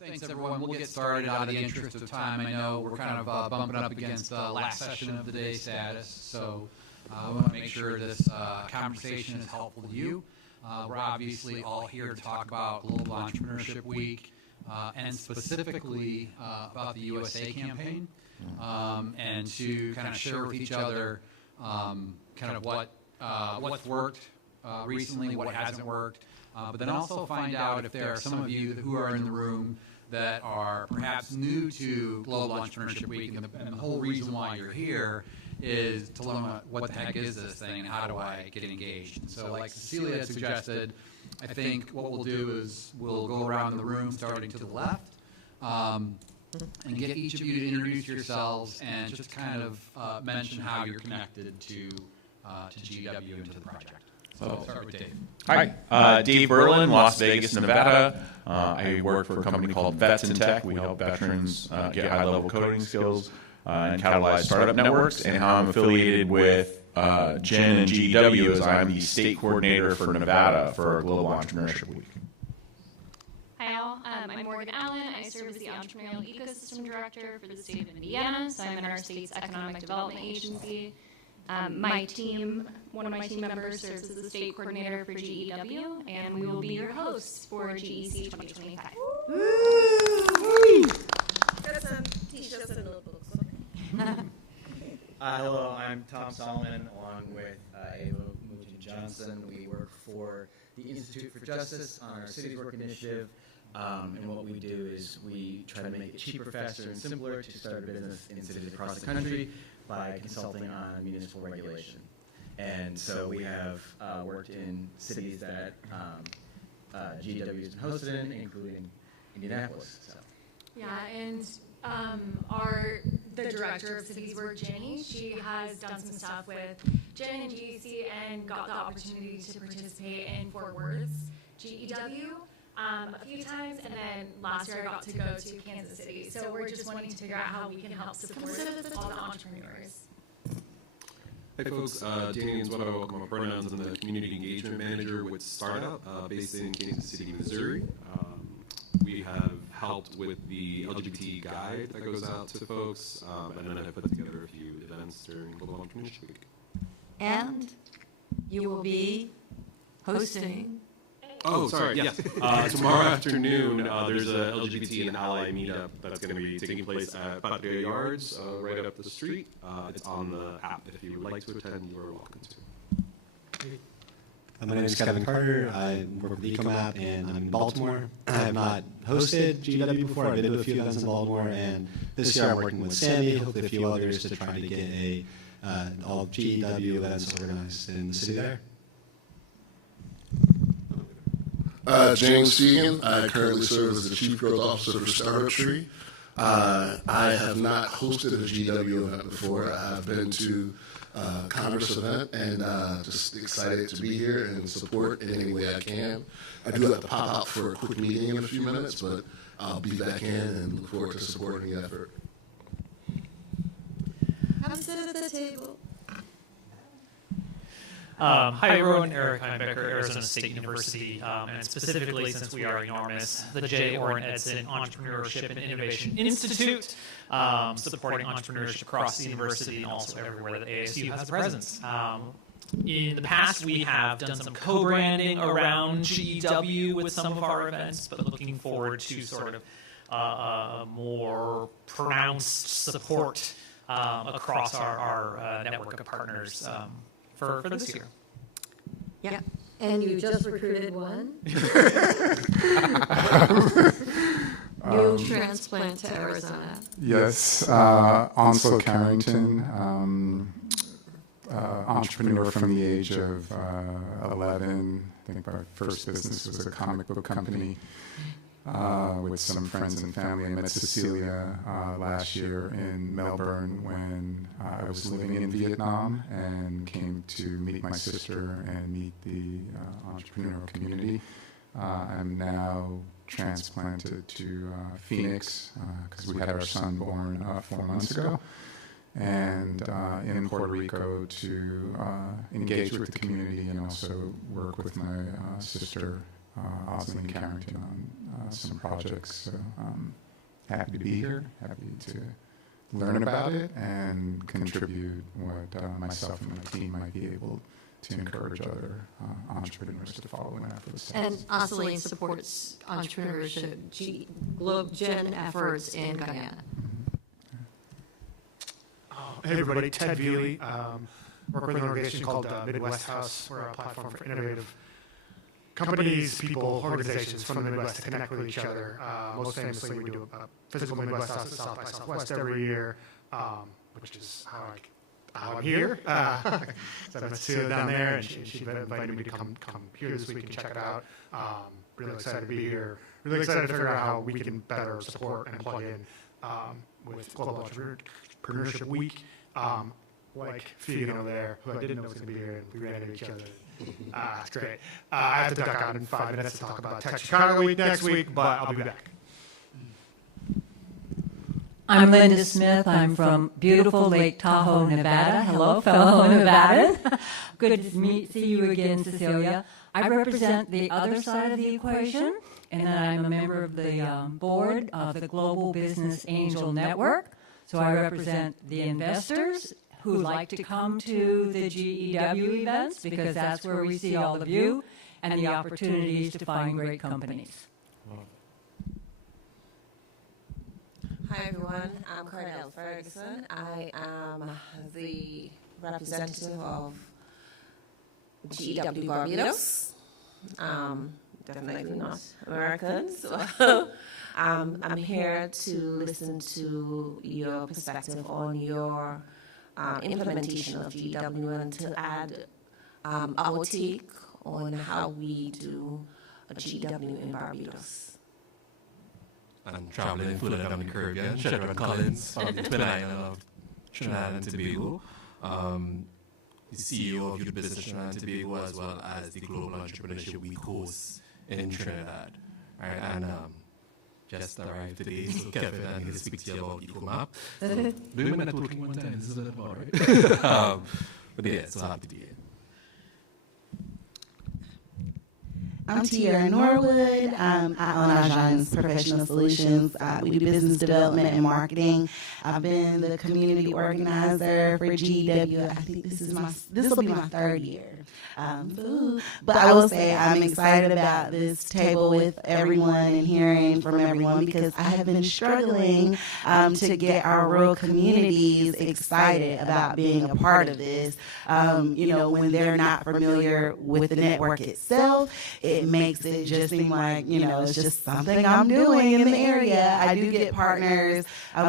Thanks, everyone. We'll get started out of the interest of time. I know we're kind of bumping up against the last session of the day status, so we want to make sure this conversation is helpful to you. We're obviously all here to talk about Global Entrepreneurship Week and specifically about the USA campaign and to kind of share with each other kind of what's worked recently, what hasn't worked, but then also find out if there are some of you who are in the room that are perhaps new to Global Entrepreneurship Week, and the whole reason why you're here is to learn what the heck is this thing and how do I get engaged. And so like Cecilia had suggested, I think what we'll do is we'll go around the room starting to the left and get each of you to introduce yourselves and just kind of mention how you're connected to GW and to the project. So I'll start with Dave. Hi, Dave Berlin, Las Vegas, Nevada. I work for a company called Vets in Tech. We help veterans get high-level coding skills and catalyze startup networks. And how I'm affiliated with Jen and GW is I'm the state coordinator for Nevada for Global Entrepreneurship Week. Hi all, I'm Morgan Allen. I serve as the Entrepreneurial Ecosystem Director for the state of Indiana, so I'm in our state's Economic Development Agency. One of my team members serves as the state coordinator for GEW, and we will be your hosts for GEC 2025. Got some t-shirts and notebooks. Hello, I'm Tom Solomon, along with Ava Mugin-Johnson. We work for the Institute for Justice on our Cities Work initiative, and what we do is we try to make it cheaper, faster, and simpler to start a business in cities across the country by consulting on municipal regulation. And so we have worked in cities that GW has been hosted in, including Indianapolis. So. Yeah, and the director of Cities Work, Jenny, she has done some stuff with Jen and GEC and got the opportunity to participate in Fort Worth's GEW a few times, and then last year I got to go to Kansas City. So we're just wanting to figure out how we can help support all the entrepreneurs. Hey folks, Danny Anzueto, welcome. My pronouns. I'm the Community Engagement Manager with Startup based in Kansas City, Missouri. We have helped with the LGBT guide that goes out to folks, and then I've put together a few events during Global Entrepreneurship Week. And you will be hosting. Oh, sorry, yes. Tomorrow afternoon, there's a LGBT and ally meetup that's going to be taking place at Patria Yards, right up the street. It's on the app. If you would like to attend, you are welcome to. My name is Kevin Carter. I work with Ecomap, and I'm in Baltimore. I have not hosted GW before. I've been to a few events in Baltimore, and this year I'm working with Sandy, hopefully a few others, to try to get all GW events organized in the city there. James Fegan. I currently serve as the Chief Growth Officer for Startup Tree. I have not hosted a GW event before. I've been to a Congress event and just excited to be here and support in any way I can. I do have to pop out for a quick meeting in a few minutes, but I'll be back in and look forward to supporting the effort. Come sit at the table. Hi everyone, Eric Heimbecker, Arizona State University, and specifically since we are enormous, the J. Orrin Edson Entrepreneurship and Innovation Institute, supporting entrepreneurship across the university and also everywhere that ASU has a presence. In the past, we have done some co-branding around GEW with some of our events, but looking forward to sort of more pronounced support across our network of partners for this year. Yeah, and you just recruited one. New transplant to Arizona. Yes, Onslow Carrington, entrepreneur from the age of 11. I think my first business was a comic book company with some friends and family. I met Cecilia last year in Melbourne when I was living in Vietnam and came to meet my sister and meet the entrepreneurial community. I'm now transplanted to Phoenix because we had our son born 4 months ago, and in Puerto Rico to engage with the community and also work with my sister Osley and Carrington on some projects. So happy to be here, happy to learn about it and contribute what myself and my team might be able to encourage other entrepreneurs to follow in that footsteps. And Osceola supports entrepreneurship, Gen efforts in Guyana. Hey everybody, Ted Veely. Work with an organization called Midwest House. We're a platform for innovative companies, people, organizations from the Midwest to connect with each other. Most famously, we do a physical Midwest House at South by Southwest every year, which is how I'm here. So I met Sue down there, and she invited me to come here this week and check it out. Really excited to be here. Really excited to figure out how we can better support and plug in with Global Entrepreneurship Week. Like Fee over there, who I didn't know was going to be here, and we ran into each other. It's great. I have to duck out in 5 minutes to talk about Tech Chicago Week next week, but I'll be back. I'm Linda Smith. I'm from beautiful Lake Tahoe, Nevada. Hello, fellow Nevadans. Good to see you again, Cecilia. I represent the other side of the equation, and I'm a member of the board of the Global Business Angel Network. So I represent the investors who like to come to the GEW events because that's where we see all of you and the opportunities to find great companies. Hi everyone, I'm Cornell Ferguson. I am the representative of GEW Barbados. Definitely not Americans. I'm here to listen to your perspective on your implementation of GEW and to add our take on how we do a GEW in Barbados. I'm traveling further down the Caribbean, Sharon Collins from the Twin Island of Trinidad and Tobago, the CEO of Youth Business Trinidad and Tobago, as well as the Global Entrepreneurship Week host in Trinidad. Right, and just arrived today, so Kevin, I'm going to speak to you about EcoMap. Doing my networking one time, this is what about, right? But yeah, so happy to be here. I'm Tiara Norwood. I own Agence Professional Solutions. We do business development and marketing. I've been the community organizer for GEW. I think this will be my 3rd year. But I will say I'm excited about this table with everyone and hearing from everyone because I have been struggling to get our rural communities excited about being a part of this. When they're not familiar with the network itself, it makes it just seem like, it's just something I'm doing in the area. I do get partners.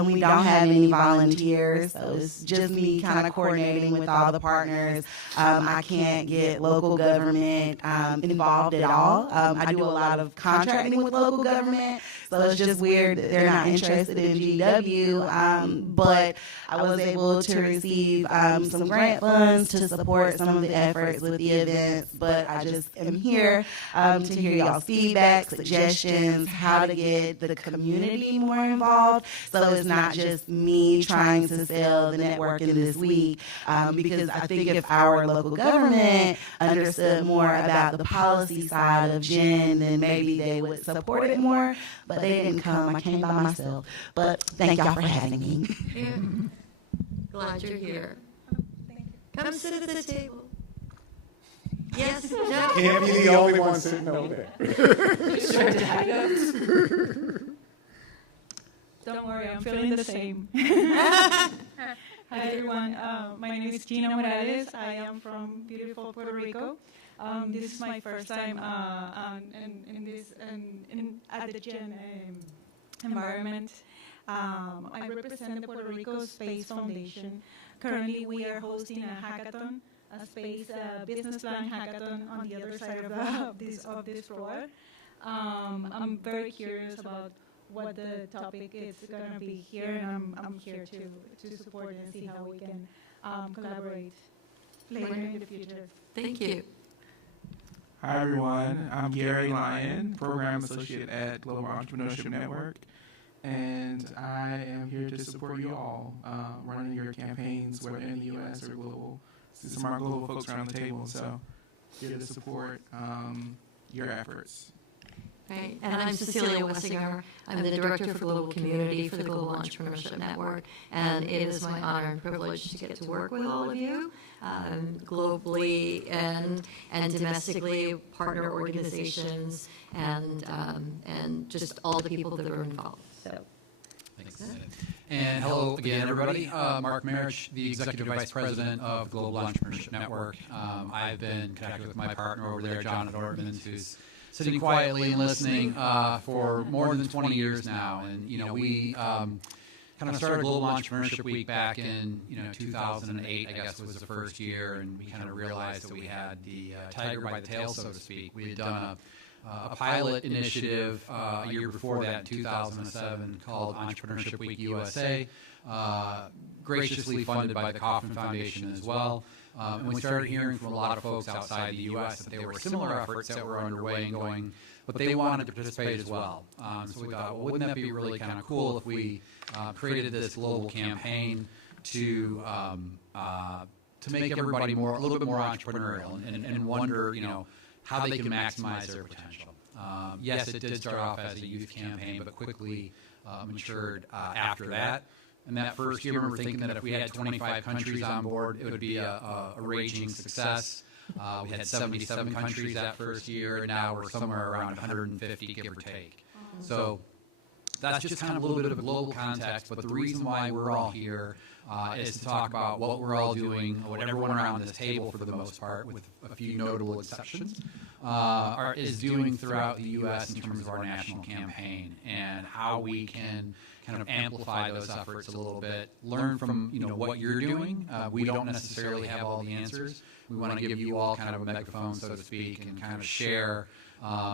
We don't have any volunteers, so it's just me kind of coordinating with all the partners. I can't get local government involved at all. I do a lot of contracting with local government, so it's just weird that they're not interested in GEW. But I was able to receive some grant funds to support some of the efforts with the events, but I just am here to hear y'all's feedback, suggestions, how to get the community more involved, so it's not just me trying to sell the network in this week, because I think if our local government understood more about the policy side of GEN, then maybe they would support it more, but they didn't come. I came by myself. But thank y'all for having me. Yeah. Glad you're here. Come sit at the table. Yes, no. Can't be the only one sitting over there. Don't worry, I'm feeling the same. Hi everyone, my name is Gina Morales. I am from beautiful Puerto Rico. This is my first time at the GEN environment. I represent the Puerto Rico Space Foundation. Currently, we are hosting a hackathon, a space business plan hackathon on the other side of this floor. I'm very curious about what the topic is going to be here, and I'm here to support and see how we can collaborate later in the future. Thank you. Hi everyone, I'm Gary Lyon, Program Associate at Global Entrepreneurship Network, and I am here to support you all running your campaigns, whether in the U.S. or global. Some of our global folks around the table, so here to support your efforts. Right. And I'm Cecilia Wessinger. I'm the Director for Global Community for the Global Entrepreneurship Network. And it is my honor and privilege to get to work with all of you globally and domestically, partner organizations, and just all the people that are involved. So. Thanks. And hello again, everybody. Mark Marich, the Executive Vice President of Global Entrepreneurship Network. I've been connected with my partner over there, John Dortmund, who's sitting quietly and listening for more than 20 years now. And, we kind of started Global Entrepreneurship Week back in, 2008, I guess was the first year. And we kind of realized that we had the tiger by the tail, so to speak. We had done a pilot initiative a year before that in 2007 called Entrepreneurship Week USA, graciously funded by the Kauffman Foundation as well. And we started hearing from a lot of folks outside the U.S. that there were similar efforts that were underway and going, but they wanted to participate as well. So we thought, well, wouldn't that be really kind of cool if we created this global campaign to make everybody a little bit more entrepreneurial and wonder, how they can maximize their potential. Yes, it did start off as a youth campaign, but quickly matured after that. And that first year, I remember thinking that if we had 25 countries on board, it would be a raging success. We had 77 countries that first year, and now we're somewhere around 150, give or take. So that's just kind of a little bit of a global context, but the reason why we're all here is to talk about what we're all doing, what everyone around this table, for the most part, with a few notable exceptions, is doing throughout the U.S. in terms of our national campaign and how we can kind of amplify those efforts a little bit, learn from what you're doing. We don't necessarily have all the answers. We want to give you all kind of a megaphone, so to speak, and kind of share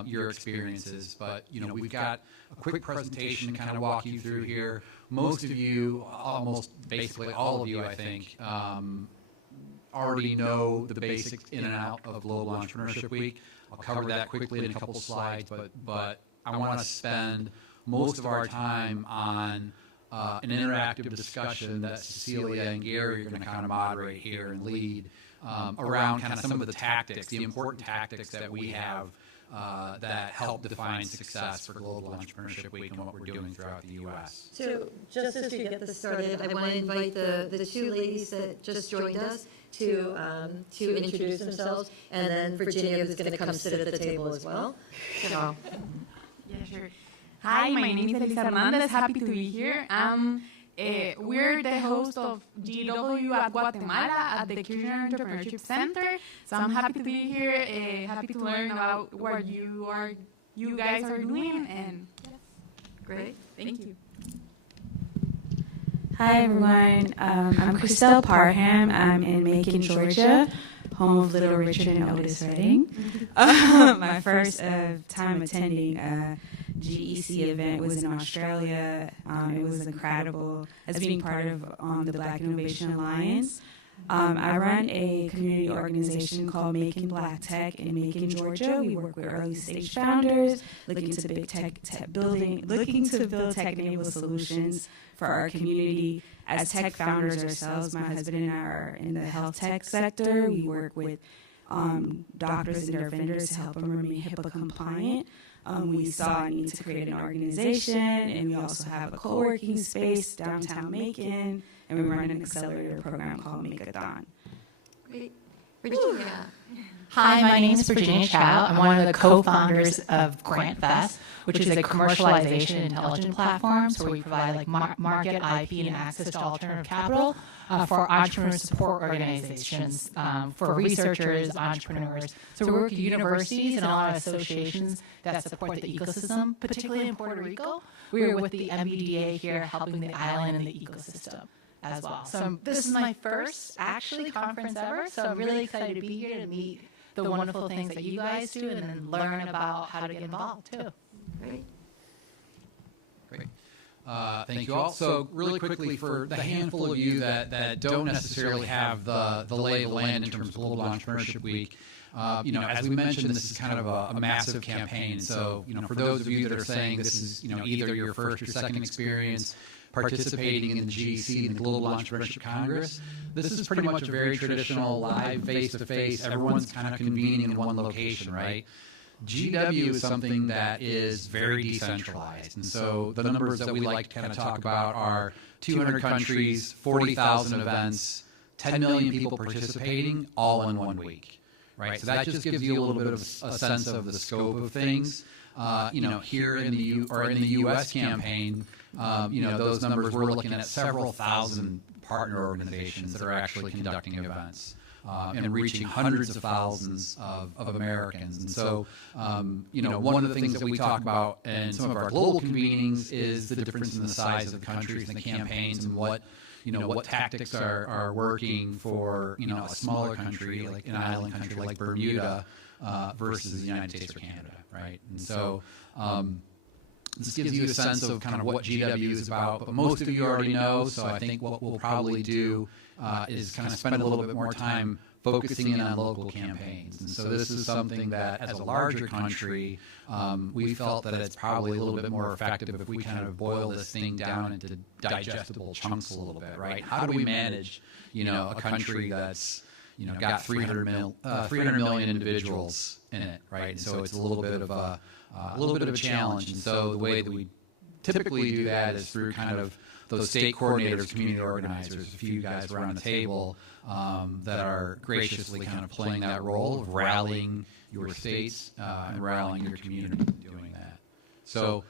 your experiences. But we've got a quick presentation to kind of walk you through here. Most of you, almost basically all of you, I think, already know the basics in and out of Global Entrepreneurship Week. I'll cover that quickly in a couple slides, but I want to spend most of our time on an interactive discussion that Cecilia and Gary are going to kind of moderate here and lead around kind of some of the tactics, the important tactics that we have that help define success for Global Entrepreneurship Week and what we're doing throughout the U.S. So just as we get this started, I want to invite the two ladies that just joined us to introduce themselves, and then Virginia, who's going to come sit at the table as well. So. Yeah, sure. Hi, my name is Elisa Hernandez. Happy to be here. We're the host of GW at Guatemala at the Culinary Entrepreneurship Center. So I'm happy to be here, happy to learn about what you guys are doing, and yes. Great. Thank you. Hi, everyone. I'm Christelle Parham. I'm in Macon, Georgia, home of Little Richard and Otis Redding. My first time attending a GEC event was in Australia. It was incredible as being part of the Black Innovation Alliance. I run a community organization called Macon Black Tech in Macon, Georgia. We work with early stage founders looking to build tech-enabled solutions for our community. As tech founders ourselves, my husband and I are in the health tech sector. We work with doctors and their vendors to help them remain HIPAA compliant. We saw a need to create an organization, and we also have a co-working space downtown Macon, and we run an accelerator program called Make-a-thon. Great. Virginia. Hi, my name is Virginia Chow. I'm one of the co-founders of GrantFest, which is a commercialization intelligence platform. So we provide market, IP, and access to alternative capital for entrepreneur support organizations, for researchers, entrepreneurs. So we work with universities and a lot of associations that support the ecosystem, particularly in Puerto Rico. We are with the MBDA here, helping the island and the ecosystem as well. So this is my first conference ever. So I'm really excited to be here to meet the wonderful things that you guys do and then learn about how to get involved too. Great. Thank you all. So really quickly, for the handful of you that don't necessarily have the lay of the land in terms of Global Entrepreneurship Week, as we mentioned, this is kind of a massive campaign. So, for those of you that are saying this is, either your first or second experience participating in the GEC, the Global Entrepreneurship Congress, this is pretty much a very traditional live face-to-face. Everyone's kind of convening in one location, right? GW is something that is very decentralized. And so the numbers that we like to kind of talk about are 200 countries, 40,000 events, 10 million people participating all in 1 week, right? So that just gives you a little bit of a sense of the scope of things. Here in the U.S. campaign, those numbers, we're looking at several thousand partner organizations that are actually conducting events. And reaching hundreds of thousands of Americans. And so, one of the things that we talk about in some of our global convenings is the difference in the size of the countries and the campaigns and what tactics are working for, a smaller country, like an island country like Bermuda versus the United States or Canada, right? And so, this gives you a sense of kind of what GW is about, but most of you already know, so I think what we'll probably do is kind of spend a little bit more time focusing in on local campaigns. And so this is something that, as a larger country, we felt that it's probably a little bit more effective if we kind of boil this thing down into digestible chunks a little bit, right? How do we manage, a country that's, got 300 million individuals in it, right? And so it's a little bit of a challenge. And so the way that we typically do that is through kind of those state coordinators, community organizers, a few guys around the table that are graciously kind of playing that role of rallying your states and rallying your community and doing that. So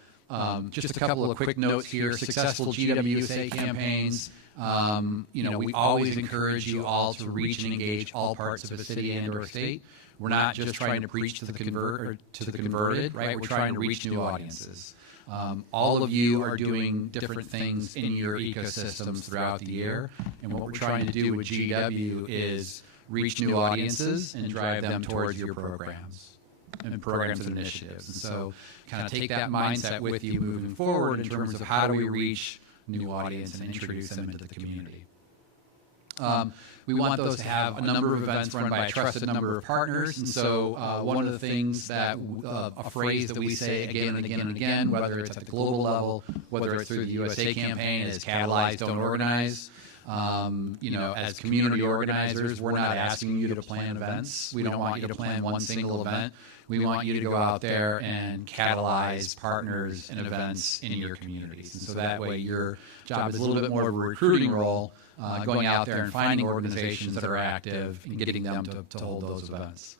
just a couple of quick notes here. Successful GWSA campaigns. We always encourage you all to reach and engage all parts of a city and or state. We're not just trying to preach to the converted, right? We're trying to reach new audiences. All of you are doing different things in your ecosystems throughout the year, and what we're trying to do with GW is reach new audiences and drive them towards your programs and initiatives. And so kind of take that mindset with you moving forward in terms of how do we reach new audience and introduce them into the community. We want those to have a number of events run by a trusted number of partners. And so one of the things that, a phrase that we say again and again and again, whether it's at the global level, whether it's through the USA campaign, is catalyze, don't organize. As community organizers, we're not asking you to plan events. We don't want you to plan one single event. We want you to go out there and catalyze partners and events in your communities. And so that way your job is a little bit more of a recruiting role, going out there and finding organizations that are active and getting them to hold those events.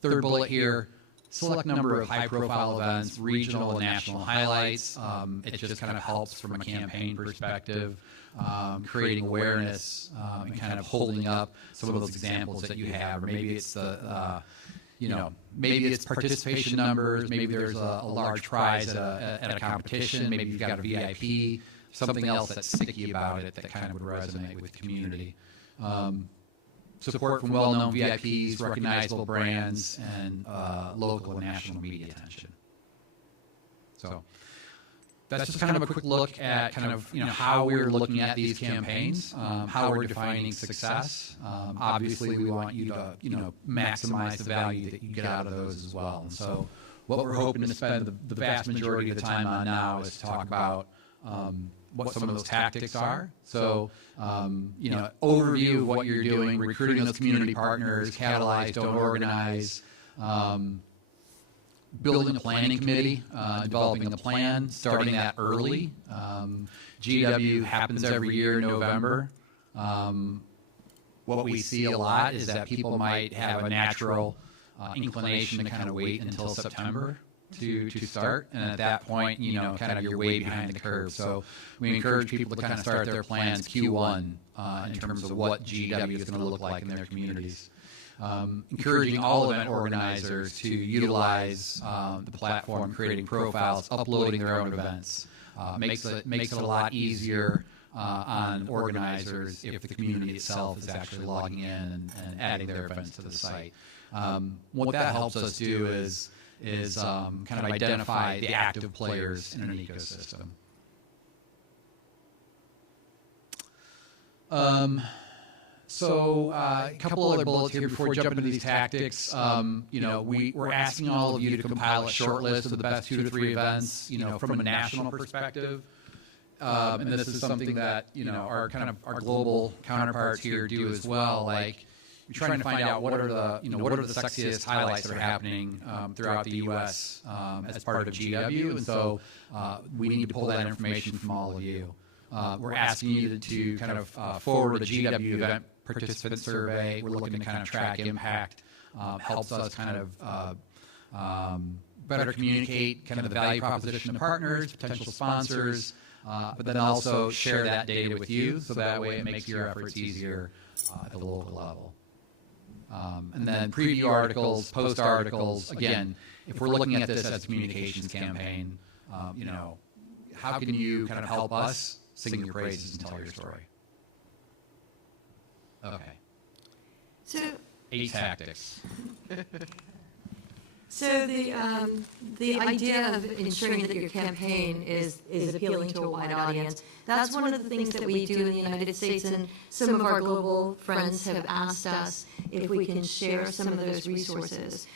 Third bullet here, select number of high-profile events, regional and national highlights. It just kind of helps from a campaign perspective, creating awareness and kind of holding up some of those examples that you have. Or maybe it's maybe it's participation numbers, maybe there's a large prize at a competition, maybe you've got a VIP, something else that's sticky about it that kind of would resonate with the community. Support from well-known VIPs, recognizable brands, and local and national media attention. So that's just kind of a quick look at kind of how we're looking at these campaigns, how we're defining success. Obviously, we want you to maximize the value that you get out of those as well. And so what we're hoping to spend the vast majority of the time on now is to talk about what some of those tactics are. So, overview of what you're doing, recruiting those community partners, catalyze, don't organize, building a planning committee, developing a plan, starting that early. GW happens every year in November. What we see a lot is that people might have a natural inclination to kind of wait until September to start, and at that point, kind of you're way behind the curve. So we encourage people to kind of start their plans Q1 in terms of what GW is going to look like in their communities. Encouraging all event organizers to utilize the platform, creating profiles, uploading their own events. Makes it a lot easier on organizers if the community itself is actually logging in and adding their events to the site. What that helps us do is kind of identify the active players in an ecosystem. So a couple other bullets here before we jump into these tactics. We're asking all of you to compile a short list of the best 2 to 3 events, from a national perspective. And this is something that, our global counterparts here do as well. Like, you're trying to find out what are the sexiest highlights that are happening throughout the U.S. As part of GW, and so we need to pull that information from all of you. We're asking you to kind of forward a GW event participant survey. We're looking to kind of track impact, helps us kind of better communicate kind of the value proposition to partners, potential sponsors, but then also share that data with you, so that way it makes your efforts easier at the local level. And then preview articles, post articles. Again, if we're looking at this as a communications campaign, how can you kind of help us sing your praises and tell your story? Okay. So 8 tactics. So the idea of ensuring that your campaign is appealing to a wide audience, that's one of the things that we do in the United States, and some of our global friends have asked us if we can share some of those resources.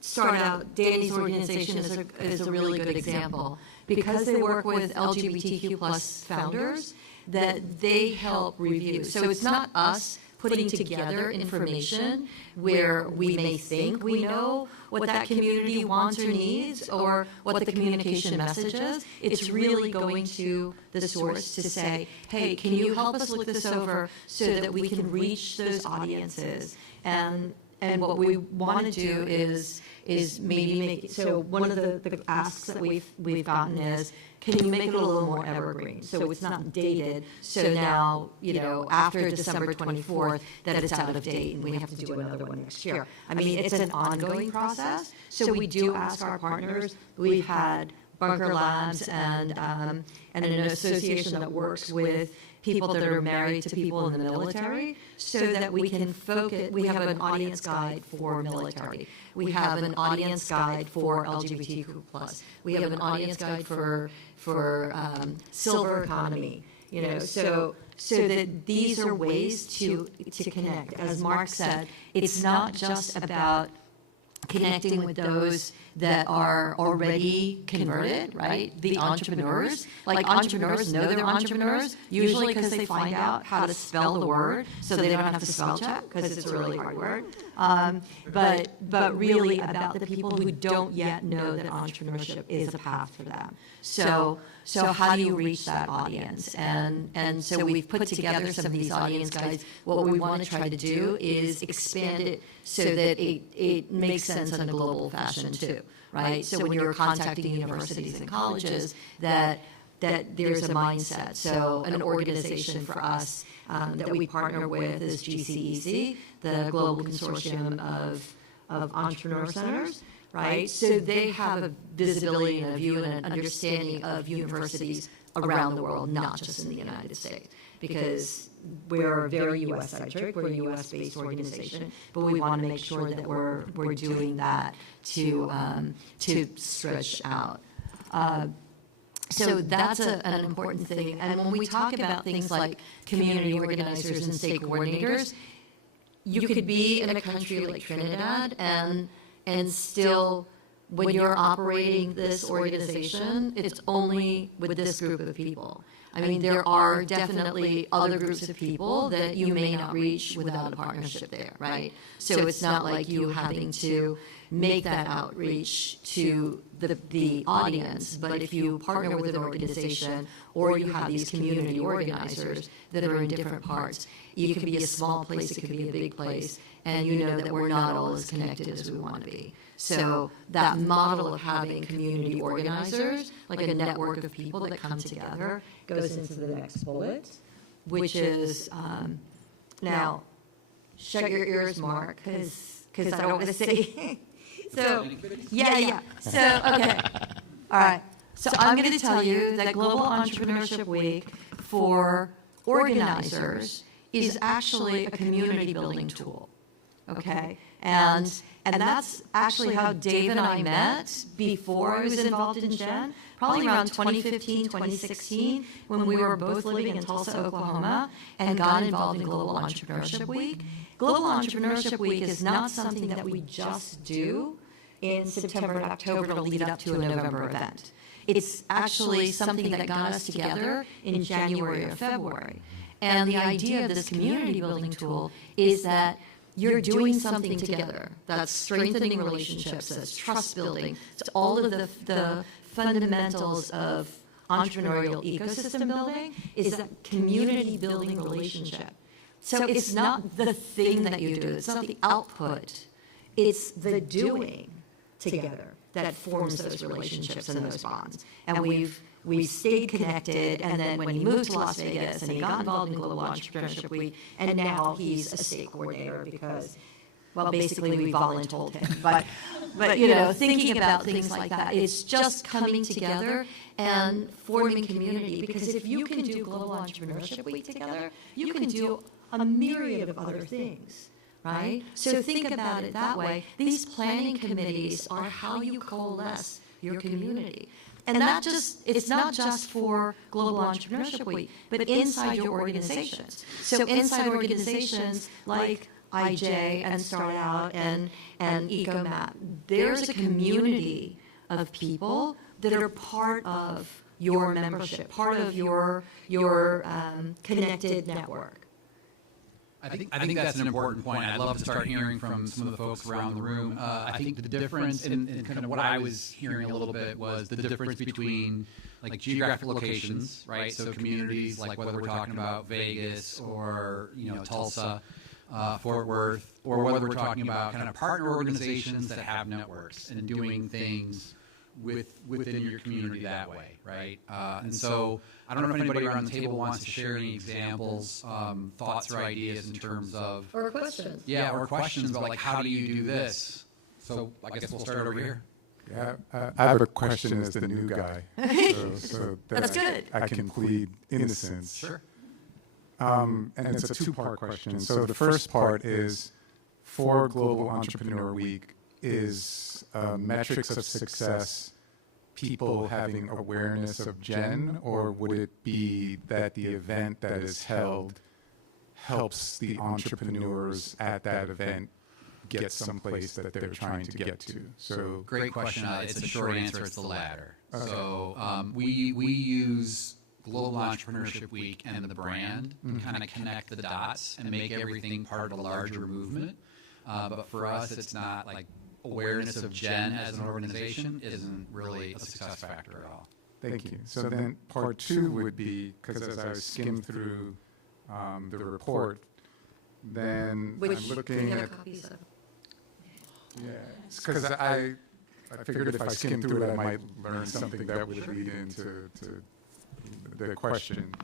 Start out, Danny's organization is a really good example. Because they work with LGBTQ plus founders, that they help review. So it's not us putting together information where we may think we know what that community wants or needs or what the communication message is. It's really going to the source to say, hey, can you help us look this over so that we can reach those audiences? And what we want to do is maybe make it, so one of the asks that we've gotten is, can you make it a little more evergreen, so it's not dated, so now, after December 24th, that it's out of date and we have to do another one next year. I mean, it's an ongoing process, so we do ask our partners. We've had Bunker Labs and an association that works with people that are married to people in the military, so that we can focus. We have an audience guide for military. We have an audience guide for LGBTQ+. We have an audience guide for silver economy. So that these are ways to connect. As Mark said, it's not just about connecting with those that are already converted, right? The entrepreneurs. Like, entrepreneurs know they're entrepreneurs, usually because they find out how to spell the word, so they don't have to spell check, because it's a really hard word. But really about the people who don't yet know that entrepreneurship is a path for them. So how do you reach that audience? And so we've put together some of these audience guides. What we want to try to do is expand it so that it makes sense in a global fashion too, right? So when you're contacting universities and colleges, that there's a mindset. So an organization for us that we partner with is GCEC, the Global Consortium of Entrepreneur Centers, right? So they have a visibility and a view and an understanding of universities around the world, not just in the United States, because we're very U.S.-centric, we're a U.S.-based organization, but we want to make sure that we're doing that to stretch out. So that's an important thing. And when we talk about things like community organizers and state coordinators, you could be in a country like Trinidad and still, when you're operating this organization, it's only with this group of people. I mean, there are definitely other groups of people that you may not reach without a partnership there, right? So it's not like you having to make that outreach to the audience, but if you partner with an organization or you have these community organizers that are in different parts, it could be a small place, it could be a big place, and you know that we're not all as connected as we want to be. So that model of having community organizers, like a network of people that come together, goes into the next bullet, which is, now, shut your ears, Mark, because I don't want to say. So, yeah. So, okay. All right. So I'm going to tell you that Global Entrepreneurship Week for organizers is actually a community building tool. Okay? And that's actually how Dave and I met before I was involved in Gen, probably around 2015, 2016, when we were both living in Tulsa, Oklahoma, and got involved in Global Entrepreneurship Week. Global Entrepreneurship Week is not something that we just do in September and October to lead up to a November event. It's actually something that got us together in January or February. And the idea of this community building tool is that you're doing something together that's strengthening relationships, that's trust building, it's all of the fundamentals of entrepreneurial ecosystem building is that community building relationship. So it's not the thing that you do, it's not the output, it's the doing together that forms those relationships and those bonds. And we've stayed connected, and then when he moved to Las Vegas and he got involved in Global Entrepreneurship Week, and now he's a state coordinator because, well, basically we voluntold him. But you know, thinking about things like that, it's just coming together and forming community, because if you can do Global Entrepreneurship Week together, you can do a myriad of other things. Right? So think about it that way. These planning committees are how you coalesce your community. And it's not just for Global Entrepreneurship Week, but inside your organizations. So inside organizations like IJ and Start Out and EcoMap, there's a community of people that are part of your membership, part of your connected network. I think that's an important point. I'd love to start hearing from some of the folks around the room. I think the difference, and kind of what I was hearing a little bit, was the difference between like geographic locations, right? So communities, like whether we're talking about Vegas or Tulsa, Fort Worth, or whether we're talking about kind of partner organizations that have networks and doing things within your community that way, right? And so I don't know if anybody around the table wants to share any examples, thoughts or ideas in terms of... Or questions. Yeah, or questions about like, how do you do this? So I guess we'll start over here. Yeah, I have a question as the new guy. So That's good. I can plead innocence. Sure. And it's a two-part question. So the first part is, for Global Entrepreneur Week, is metrics of success people having awareness of Gen, or would it be that the event that is held helps the entrepreneurs at that event get someplace that they're trying to get to? So great question. It's a short answer. It's the latter. Okay. So we use Global Entrepreneurship Week and the brand to kind of connect the dots and make everything part of a larger movement. But for us, it's not like awareness of Gen as an organization isn't really a success factor at all. Thank you. So then part two would be, because as I skimmed through the report, then I'm looking at... Yeah, because I figured if I skimmed through it, I might learn something that would lead into the question.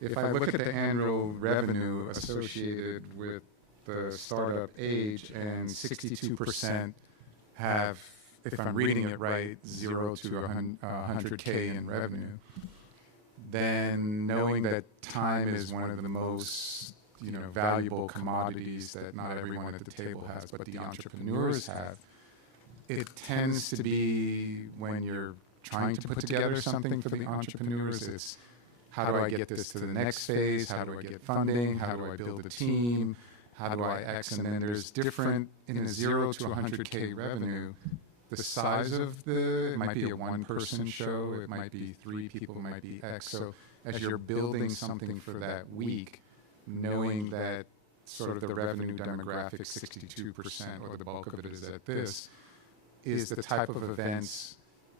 If I look at the annual revenue associated with the startup age, and 62% have, if I'm reading it right, 0 to 100K in revenue, then knowing that time is one of the most valuable commodities that not everyone at the table has, but the entrepreneurs have, it tends to be when you're trying to put together something for the entrepreneurs, it's how do I get this to the next phase, how do I get funding, how do I build a team, how do I X, and then there's different, in a 0 to 100K revenue, the size of it might be a one-person show, it might be 3 people, it might be X. So as you're building something for that week, knowing that sort of the revenue demographic, 62% or the bulk of it is at this, is the type of events,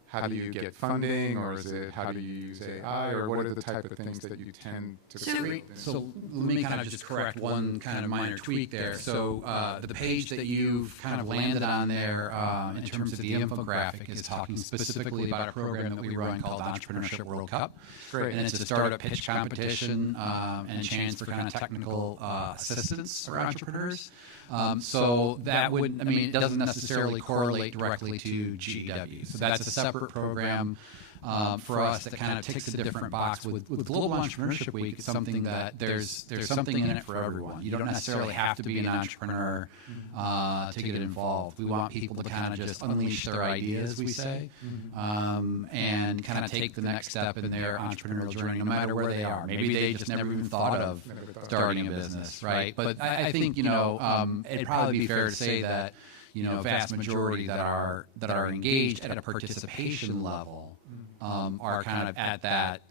how do you get funding, or is it how do you use AI, or what are the type of things that you tend to create? So let me kind of just correct one kind of minor tweak there. So the page that you've kind of landed on there in terms of the infographic is talking specifically about a program that we run called Entrepreneurship World Cup. Great. And it's a startup pitch competition and a chance for kind of technical assistance for entrepreneurs. So that would, it doesn't necessarily correlate directly to GEW. So that's a separate program for us that kind of ticks a different box. With Global Entrepreneurship Week, it's something that there's something in it for everyone. You don't necessarily have to be an entrepreneur to get involved. We want people to kind of just unleash their ideas, we say, and kind of take the next step in their entrepreneurial journey, no matter where they are. Maybe they just never even thought of starting a business, right? But I think, it'd probably be fair to say that, vast majority that are engaged at a participation level are kind of at that,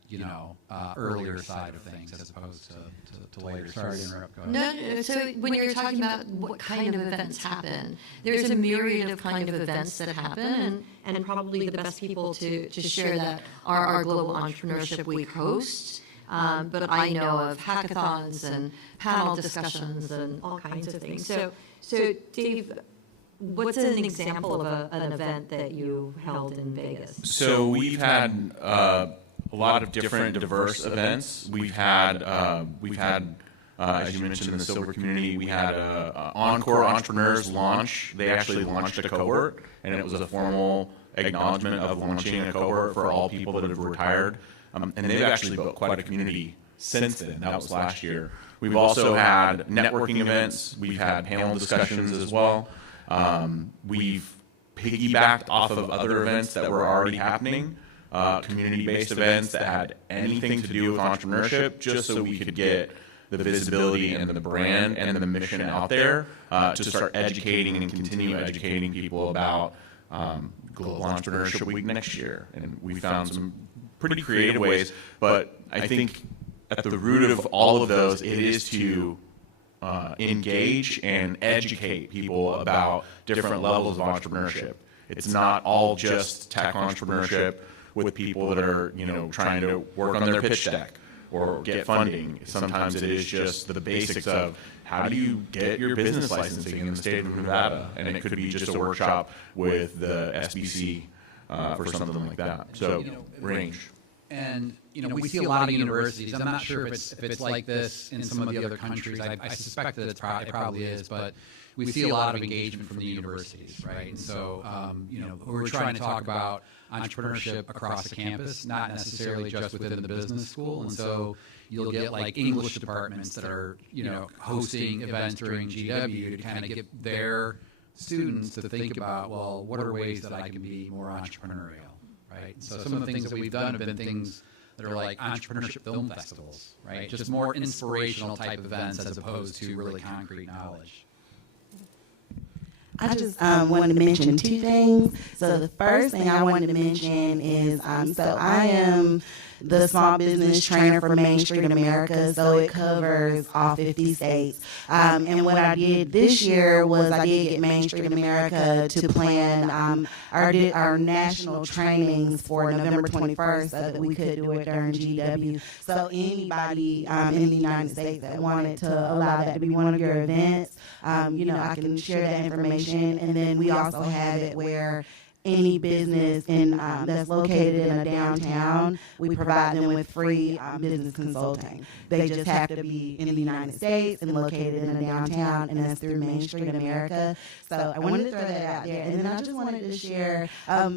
earlier side of things as opposed to later. Sorry to interrupt. Go ahead. No, so when you're talking about what kind of events happen, there's a myriad of kind of events that happen, and probably the best people to share that are our Global Entrepreneurship Week hosts. But I know of hackathons and panel discussions and all kinds of things. So Dave, what's an example of an event that you held in Vegas? So we've had a lot of different diverse events. We've had, as you mentioned in the silver community, we had a Encore Entrepreneurs launch. They actually launched a cohort, and it was a formal acknowledgement of launching a cohort for all people that have retired. And they've actually built quite a community since then. That was last year. We've also had networking events. We've had panel discussions as well. We've piggybacked off of other events that were already happening, community-based events that had anything to do with entrepreneurship, just so we could get the visibility and the brand and the mission out there to start educating and continue educating people about Global Entrepreneurship Week next year. And we found some pretty creative ways, but I think at the root of all of those, it is to engage and educate people about different levels of entrepreneurship. It's not all just tech entrepreneurship with people that are, trying to work on their pitch deck or get funding. Sometimes it is just the basics of how do you get your business licensing in the state of Nevada, and it could be just a workshop with the SBC for something like that. So range. And we see a lot of universities. I'm not sure if it's like this in some of the other countries. I suspect that it probably is, but we see a lot of engagement from the universities, right? And so, we're trying to talk about entrepreneurship across the campus, not necessarily just within the business school. And so you'll get like English departments that are, hosting events during GW to kind of get their students to think about, well, what are ways that I can be more entrepreneurial? Right. So some of the things that we've done have been things that are like entrepreneurship film festivals, right? Just more inspirational type events as opposed to really concrete knowledge. I just wanted to mention two things. So the first thing I wanted to mention is, so I am the small business trainer for Main Street America, so it covers all 50 states. And what I did this year was I did get Main Street America to plan our national trainings for November 21st so that we could do it during GW. So anybody in the United States that wanted to allow that to be one of your events, I can share that information. And then we also have it where any business that's located in a downtown, we provide them with free business consulting. They just have to be in the United States and located in a downtown, and that's through Main Street America. So I wanted to throw that out there. And then I just wanted to share,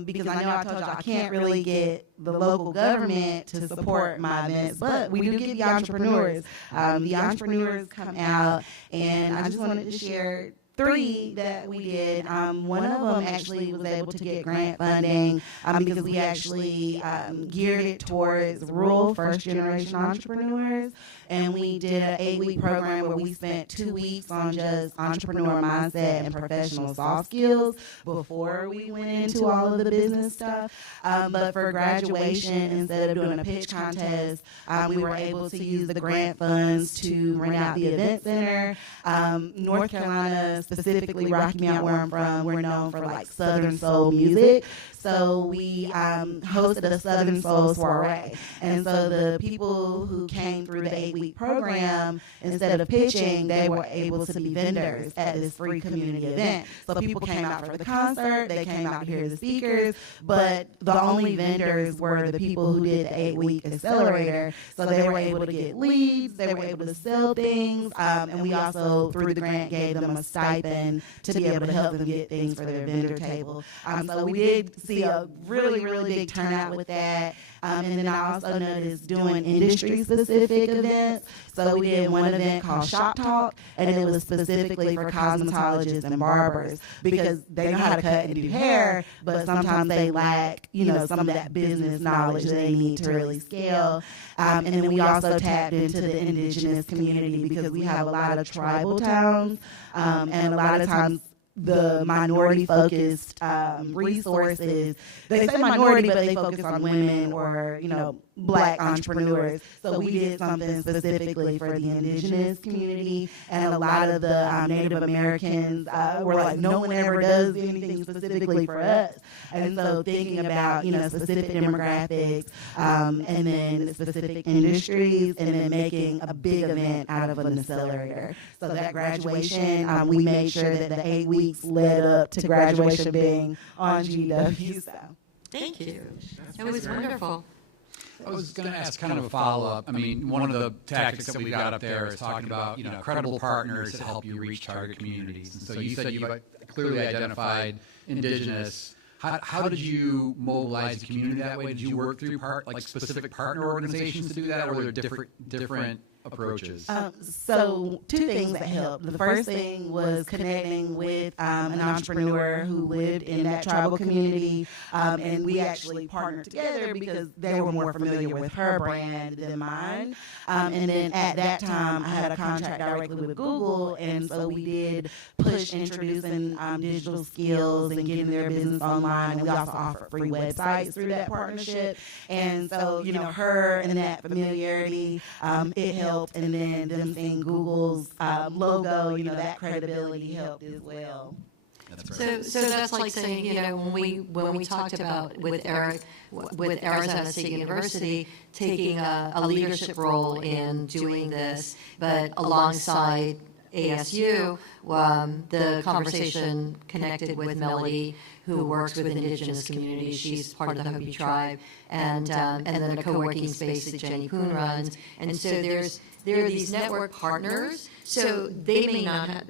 because I know I told you I can't really get the local government to support my events, but we do get the entrepreneurs. The entrepreneurs come out, and I just wanted to share 3 that we did. One of them actually was able to get grant funding because we actually geared it towards rural first-generation entrepreneurs. And we did an 8-week program where we spent 2 weeks on just entrepreneur mindset and professional soft skills before we went into all of the business stuff. But for graduation, instead of doing a pitch contest, we were able to use the grant funds to rent out the event center. North Carolina, specifically Rocky Mount, where I'm from, we're known for like Southern soul music. So we hosted a Southern Soul soiree. And so the people who came through the 8-week program, instead of pitching, they were able to be vendors at this free community event. So people came out for the concert, they came out to hear the speakers, but the only vendors were the people who did the 8-week accelerator. So they were able to get leads, they were able to sell things, and we also, through the grant, gave them a stipend to be able to help them get things for their vendor table. So we did see a really, really big turnout with that. And then I also noticed doing industry-specific events. So we did one event called Shop Talk, and it was specifically for cosmetologists and barbers because they know how to cut and do hair, but sometimes they lack, some of that business knowledge that they need to really scale. And then we also tapped into the indigenous community because we have a lot of tribal towns, and a lot of times the minority-focused resources. They say minority, but they focus on women or, Black entrepreneurs. So we did something specifically for the indigenous community, and a lot of the Native Americans were like, no one ever does anything specifically for us. And so thinking about, specific demographics, and then specific industries, and then making a big event out of an accelerator. So that graduation, we made sure that the 8 weeks led up to graduation being on GW. So. Thank you. That was wonderful. I was going to ask kind of a follow-up. I mean, one of the tactics that we've got up there is talking about, credible partners that help you reach target communities. And so you said you've clearly identified indigenous. How did you mobilize the community that way? Did you work through specific partner organizations to do that, or were there different approaches? So 2 things that helped. The first thing was connecting with an entrepreneur who lived in that tribal community, and we actually partnered together because they were more familiar with her brand than mine. And then at that time, I had a contract directly with Google, and so we did push introducing digital skills and getting their business online, and we also offered free websites through that partnership. And so, her and that familiarity, it helped. And then them seeing Google's logo, that credibility helped as well. So that's like saying, when we talked about with Eric, with Arizona State University taking a leadership role in doing this, but alongside ASU, the conversation connected with Melody, who works with indigenous communities. She's part of the Hopi tribe, and then a co-working space that Jenny Poon runs. And so there are these network partners. So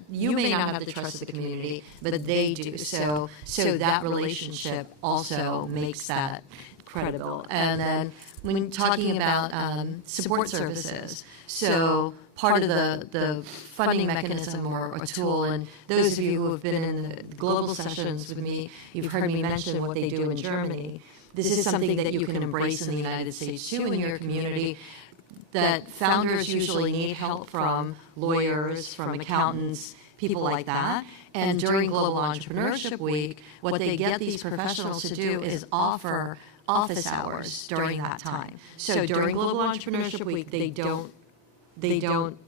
you may not have the trust of the community, but they do. So that relationship also makes that credible. And then when talking about support services, so part of the funding mechanism or a tool, and those of you who have been in the global sessions with me, you've heard me mention what they do in Germany. This is something that you can embrace in the United States too in your community, that founders usually need help from lawyers, from accountants, people like that. And during Global Entrepreneurship Week, what they get these professionals to do is offer office hours during that time. So during Global Entrepreneurship Week, they don't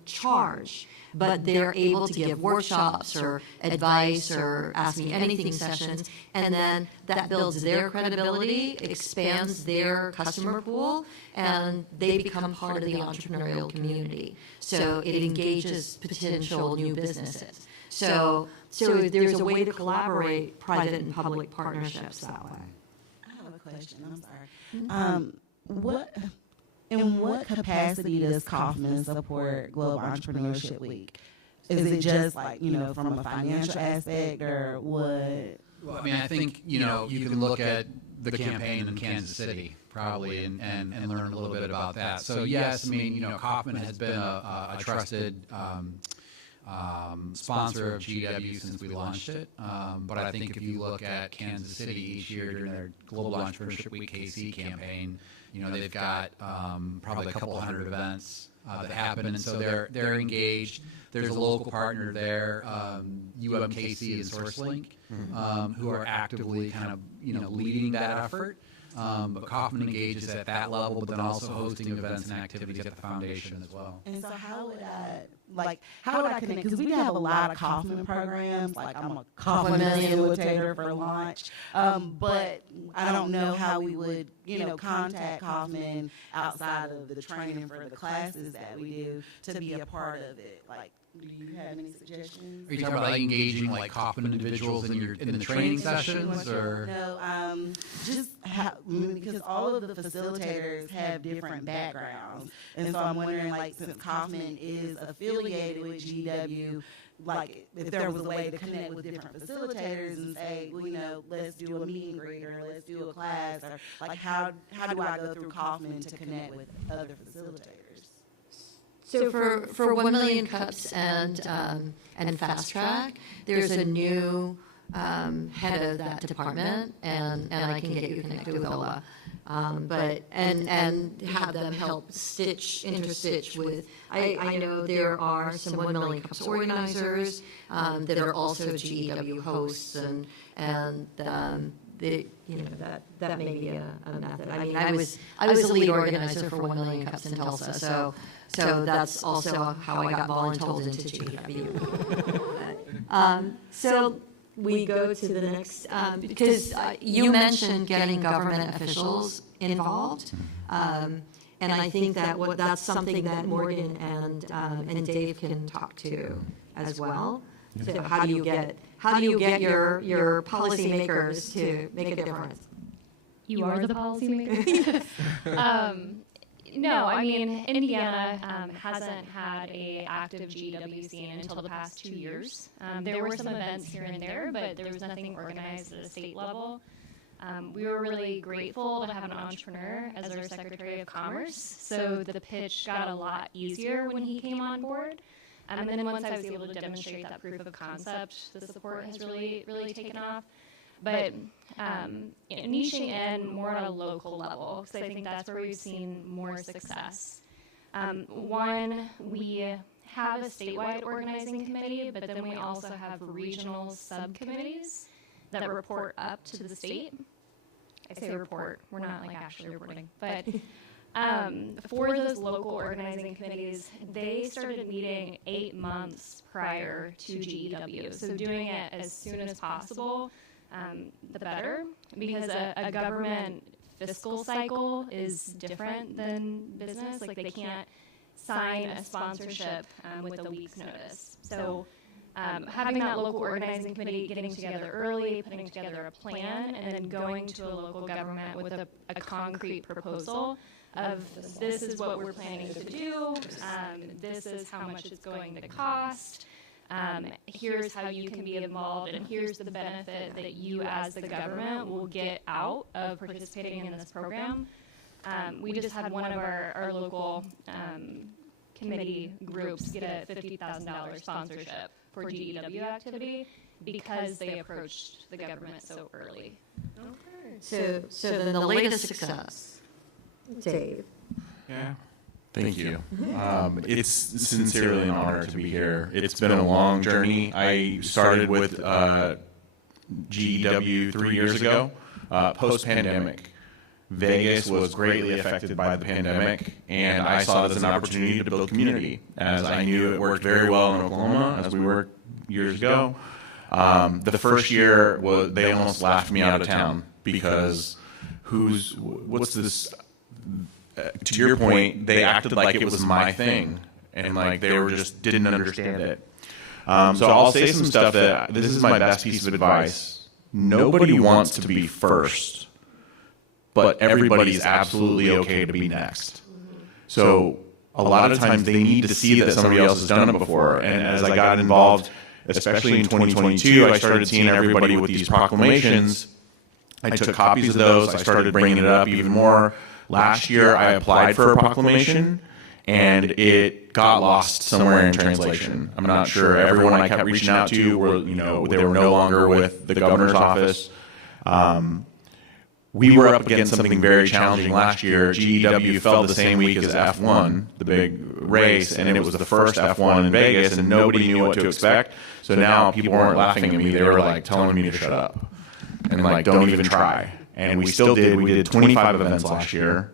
charge, but they're able to give workshops or advice or ask me anything sessions, and then that builds their credibility, expands their customer pool, and they become part of the entrepreneurial community. So it engages potential new businesses. So there's a way to collaborate private and public partnerships that way. I have a question. I'm sorry. In what capacity does Kaufman support Global Entrepreneurship Week? Is it just from a financial aspect, or what? Well, I mean, I think, you can look at the campaign in Kansas City probably and learn a little bit about that. So yes, I mean, Kaufman has been a trusted sponsor of GW since we launched it. But I think if you look at Kansas City each year during their Global Entrepreneurship Week KC campaign, they've got probably a couple hundred events that happen, and so they're engaged. There's a local partner there, UMKC and SourceLink, who are actively kind of leading that effort. But Kaufman engages at that level, but then also hosting events and activities at the foundation as well. And so how would I connect? Because we have a lot of Kaufman programs. Like, I'm a Kaufman facilitator for launch, but I don't know how we would, contact Kaufman outside of the training for the classes that we do to be a part of it. Like, do you have any suggestions? Are you talking about engaging Kaufman individuals in the training sessions, or? No, just because all of the facilitators have different backgrounds, and so I'm wondering, since Kaufman is affiliated with GW, if there was a way to connect with different facilitators and say, let's do a meet and greet, or let's do a class, or how do I go through Kaufman to connect with other facilitators? So for 1 Million Cups and Fast Track, there's a new head of that department, and I can get you connected with Ola. But and have them help interstitch with. I know there are some 1 Million Cups organizers that are also GEW hosts, and that may be a method. I mean, I was a lead organizer for 1 Million Cups in Tulsa, so that's also how I got voluntold into GEW. So we go to the next, because you mentioned getting government officials involved, and I think that that's something that Morgan and Dave can talk to as well. So how do you get your policymakers to make a difference? You are the policymaker. No, I mean, Indiana hasn't had an active GEW scene until the past 2 years. There were some events here and there, but there was nothing organized at a state level. We were really grateful to have an entrepreneur as our Secretary of Commerce, so the pitch got a lot easier when he came on board. And then once I was able to demonstrate that proof of concept, the support has really, really taken off. But niching in more at a local level, because I think that's where we've seen more success. One, we have a statewide organizing committee, but then we also have regional subcommittees that report up to the state. I say report, we're not like actually reporting, but for those local organizing committees, they started meeting 8 months prior to GEW. So doing it as soon as possible, the better, because a government fiscal cycle is different than business. Like, they can't sign a sponsorship with a week's notice. So having that local organizing committee, getting together early, putting together a plan, and then going to a local government with a concrete proposal of this is what we're planning to do, this is how much it's going to cost, here's how you can be involved, and here's the benefit that you as the government will get out of participating in this program. We just had one of our local committee groups get a $50,000 sponsorship for GEW activity because they approached the government so early. Okay. So then the latest success, Dave. Yeah. Thank you. It's sincerely an honor to be here. It's been a long journey. I started with GEW 3 years ago, post-pandemic. Vegas was greatly affected by the pandemic, and I saw it as an opportunity to build community, as I knew it worked very well in Oklahoma, as we worked years ago. The first year, they almost laughed me out of town, because what's this? To your point, they acted like it was my thing, and like they were just didn't understand it. So I'll say some stuff that this is my best piece of advice. Nobody wants to be first, but everybody's absolutely okay to be next. So a lot of times they need to see that somebody else has done it before. And as I got involved, especially in 2022, I started seeing everybody with these proclamations. I took copies of those. I started bringing it up even more. Last year, I applied for a proclamation, and it got lost somewhere in translation. I'm not sure. Everyone I kept reaching out to were, they were no longer with the governor's office. We were up against something very challenging last year. GEW fell the same week as F1, the big race, and it was the first F1 in Vegas, and nobody knew what to expect. So now people weren't laughing at me. They were like telling me to shut up and like don't even try. And we still did. We did 25 events last year,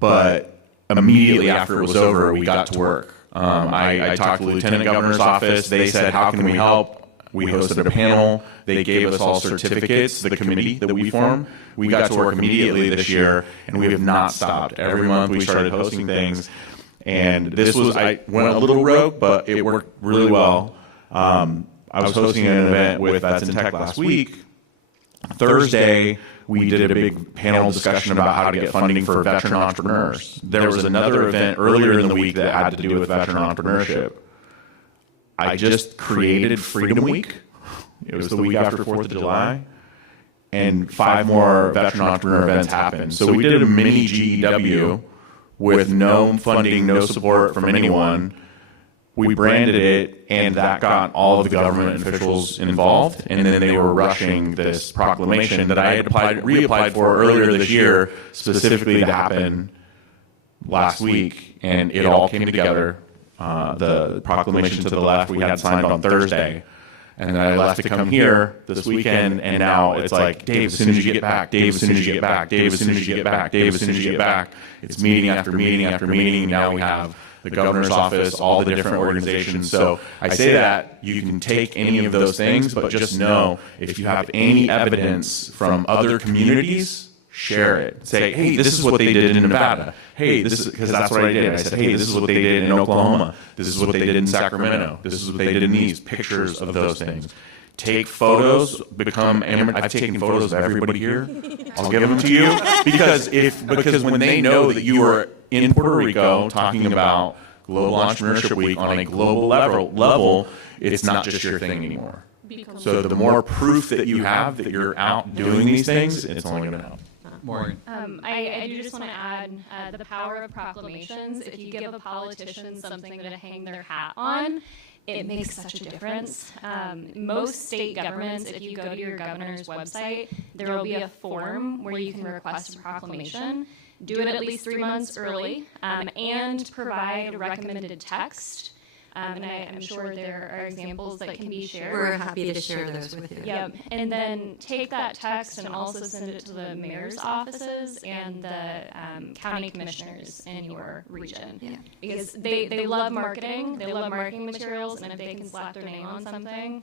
but immediately after it was over, we got to work. I talked to the lieutenant governor's office. They said, "How can we help?" We hosted a panel. They gave us all certificates, the committee that we formed. We got to work immediately this year, and we have not stopped. Every month we started hosting things. And this was, I went a little rogue, but it worked really well. I was hosting an event with Vets in Tech last week. Thursday, we did a big panel discussion about how to get funding for veteran entrepreneurs. There was another event earlier in the week that had to do with veteran entrepreneurship. I just created Freedom Week. It was the week after 4th of July. And 5 more veteran entrepreneur events happened. So we did a mini GEW with no funding, no support from anyone. we branded it, and that got all of the government officials involved, and then they were rushing this proclamation that I had reapplied for earlier this year, specifically to happen last week, and it all came together. The proclamation to the left we had signed on Thursday, and then I left to come here this weekend, and now it's like, Dave, as soon as you get back, Dave, as soon as you get back, Dave, as soon as you get back, Dave, as soon as you get back. It's meeting after meeting after meeting. Now we have the governor's office, all the different organizations. So I say that you can take any of those things, but just know if you have any evidence from other communities, share it. Say, hey, this is what they did in Nevada. Hey, this is, because that's what I did. I said, hey, this is what they did in Oklahoma. This is what they did in Sacramento. This is what they did in these. Pictures of those things. Take photos, I've taken photos of everybody here. I'll give them to you. Because when they know that you are in Puerto Rico talking about Global Entrepreneurship Week on a global level, it's not just your thing anymore. So the more proof that you have that you're out doing these things, it's only going to help. Morgan. I do just want to add the power of proclamations. If you give a politician something to hang their hat on, it makes such a difference. Most state governments, if you go to your governor's website, there will be a form where you can request a proclamation. Do it at least 3 months early, and provide recommended text. And I'm sure there are examples that can be shared. We're happy to share those with you. Yep. And then take that text and also send it to the mayor's offices and the county commissioners in your region. Yeah. Because they love marketing. They love marketing materials. And if they can slap their name on something,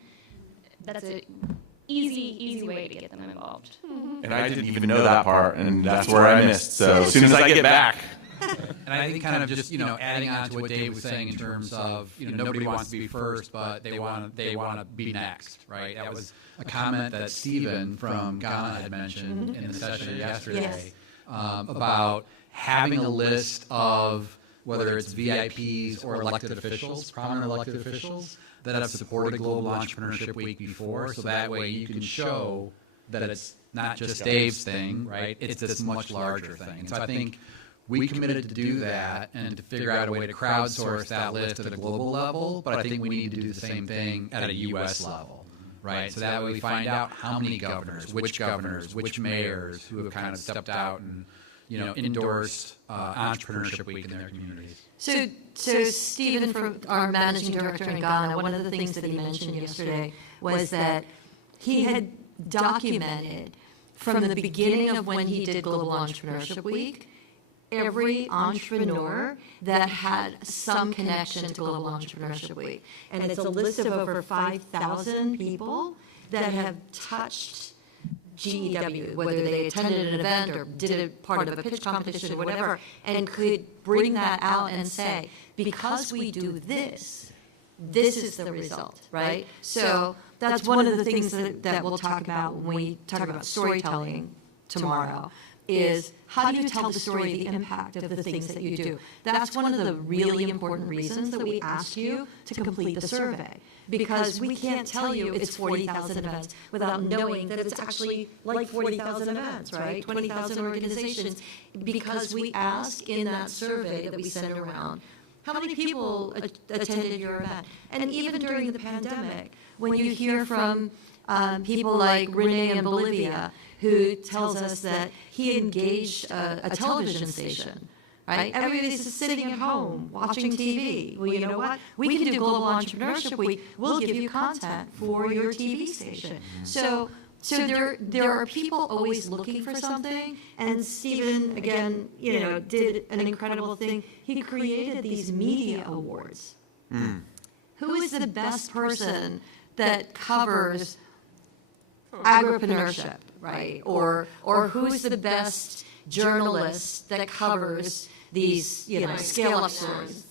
that's an easy way to get them involved. And I didn't even know that part, and that's where I missed. So as soon as I get back. And I think kind of just, adding on to what Dave was saying in terms of, nobody wants to be first, but they want to be next, right? That was a comment that Stephen from Ghana had mentioned in the session yesterday about having a list of whether it's VIPs or elected officials, prominent elected officials, that have supported Global Entrepreneurship Week before, so that way you can show that it's not just Dave's thing, right? It's this much larger thing. And so I think we committed to do that and to figure out a way to crowdsource that list at a global level, but I think we need to do the same thing at a U.S. level, right? So that way we find out how many governors, which mayors who have kind of stepped out and, endorsed Entrepreneurship Week in their communities. So Stephen, from our managing director in Ghana, one of the things that he mentioned yesterday was that he had documented from the beginning of when he did Global Entrepreneurship Week, every entrepreneur that had some connection to Global Entrepreneurship Week. And it's a list of over 5,000 people that have touched GEW, whether they attended an event or did a part of a pitch competition or whatever, and could bring that out and say, because we do this, this is the result, right? So that's one of the things that we'll talk about when we talk about storytelling tomorrow, is how do you tell the story, the impact of the things that you do. That's one of the really important reasons that we ask you to complete the survey, because we can't tell you it's 40,000 events without knowing that it's actually like 40,000 events, right? 20,000 organizations, because we ask in that survey that we send around, how many people attended your event? And even during the pandemic, when you hear from people like Renee in Bolivia, who tells us that he engaged a television station, right? Everybody's just sitting at home watching TV. Well, you know what? We can do Global Entrepreneurship Week. We'll give you content for your TV station. So there are people always looking for something, and Stephen, again, did an incredible thing. He created these media awards. Who is the best person that covers agripreneurship, right? Or who's the best journalist that covers these, scale-up stories,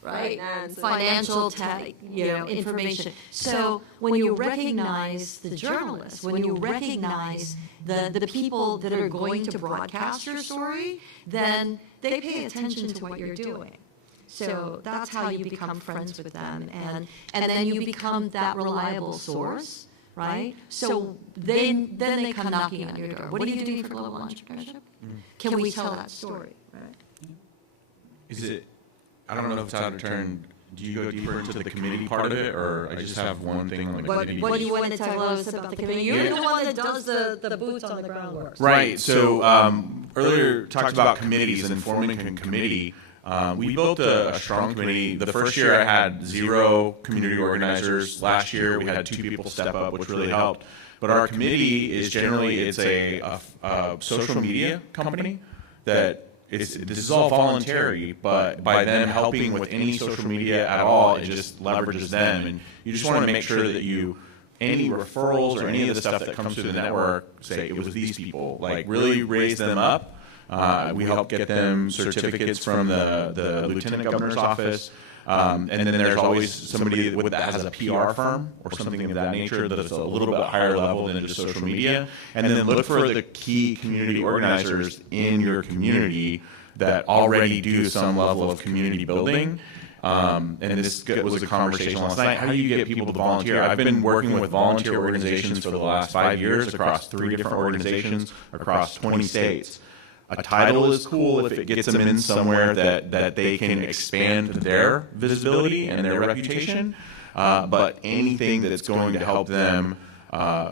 right? Financial tech, information. So when you recognize the journalists, when you recognize the people that are going to broadcast your story, then they pay attention to what you're doing. So that's how you become friends with them, and then you become that reliable source. Right? So then they come knocking on your door. What are you doing for Global Entrepreneurship? Can we tell that story? Right? Is it, I don't know if it's how to turn Do you go deeper into the committee part of it, or I just have one thing on the committee? What do you want to tell us about the committee? You're the one that does the boots on the ground work. Right. So earlier talked about committees and forming a committee. We built a strong committee. The first year I had 0 community organizers. Last year we had 2 people step up, which really helped. But our committee is generally, it's a social media company that this is all voluntary, but by them helping with any social media at all, it just leverages them. And you just want to make sure that any referrals or any of the stuff that comes through the network, say it was these people, like really raise them up. We help get them certificates from the lieutenant governor's office. And then there's always somebody that has a PR firm or something of that nature that's a little bit higher level than just social media. And then look for the key community organizers in your community that already do some level of community building. And this was a conversation last night. How do you get people to volunteer? I've been working with volunteer organizations for the last 5 years across 3 different organizations across 20 states. A title is cool if it gets them in somewhere that they can expand their visibility and their reputation, but anything that's going to help them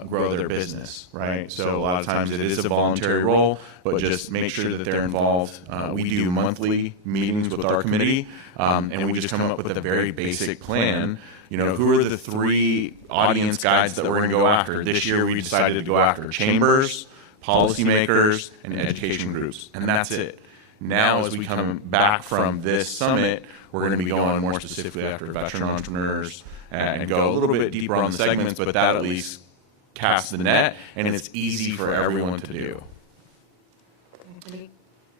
grow their business, right? So a lot of times it is a voluntary role, but just make sure that they're involved. We do monthly meetings with our committee, and we just come up with a very basic plan. Who are the 3 audience guides that we're going to go after? This year we decided to go after chambers, policymakers, and education groups, and that's it. Now, as we come back from this summit, we're going to be going more specifically after veteran entrepreneurs and go a little bit deeper on the segments, but that at least casts the net, and it's easy for everyone to do.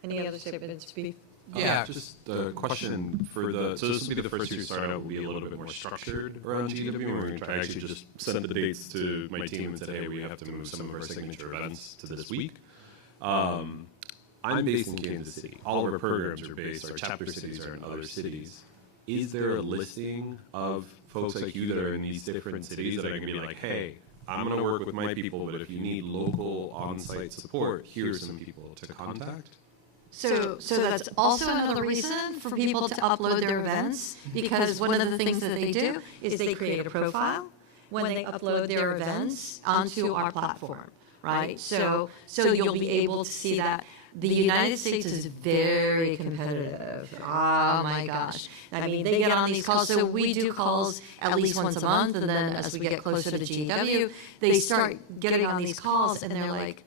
Any other statements to be? Yeah, just a question so this will be the first year starting out will be a little bit more structured around GW, and we're going to try actually just send the dates to my team and say, hey, we have to move some of our signature events to this week. I'm based in Kansas City. All of our programs are based, our chapter cities are in other cities. Is there a listing of folks like you that are in these different cities that are going to be like, hey, I'm going to work with my people, but if you need local on-site support, here's some people to contact? So that's also another reason for people to upload their events, because one of the things that they do is they create a profile when they upload their events onto our platform, right? So you'll be able to see that. The United States is very competitive. Oh my gosh. I mean, they get on these calls. So we do calls at least once a month, and then as we get closer to GW, they start getting on these calls, and they're like,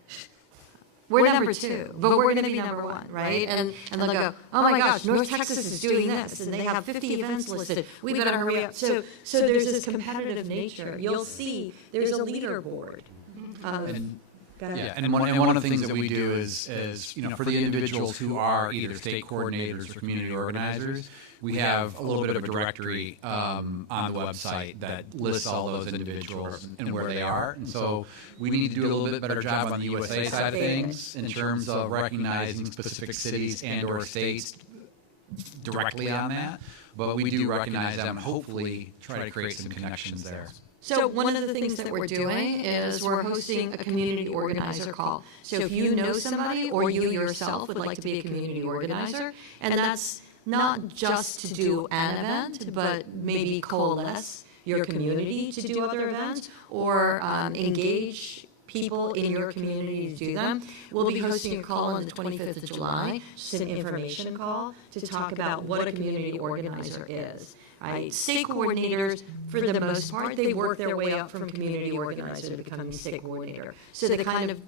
we're number 2, but we're going to be number 1, right? And they'll go, oh my gosh, North Texas is doing this, and they have 50 events listed. We better hurry up. So there's this competitive nature. You'll see there's a leaderboard. Yeah, and one of the things that we do is for the individuals who are either state coordinators or community organizers, we have a little bit of a directory on the website that lists all those individuals and where they are. And so we need to do a little bit better job on the USA side of things in terms of recognizing specific cities and or states directly on that. But we do recognize them and hopefully try to create some connections there. So one of the things that we're doing is we're hosting a community organizer call. So if you know somebody or you yourself would like to be a community organizer, and that's not just to do an event, but maybe coalesce your community to do other events or engage people in your community to do them. We'll be hosting a call on the 25th of July, just an information call to talk about what a community organizer is. Right? State coordinators, for the most part, they work their way up from community organizer to becoming state coordinator. So they kind of,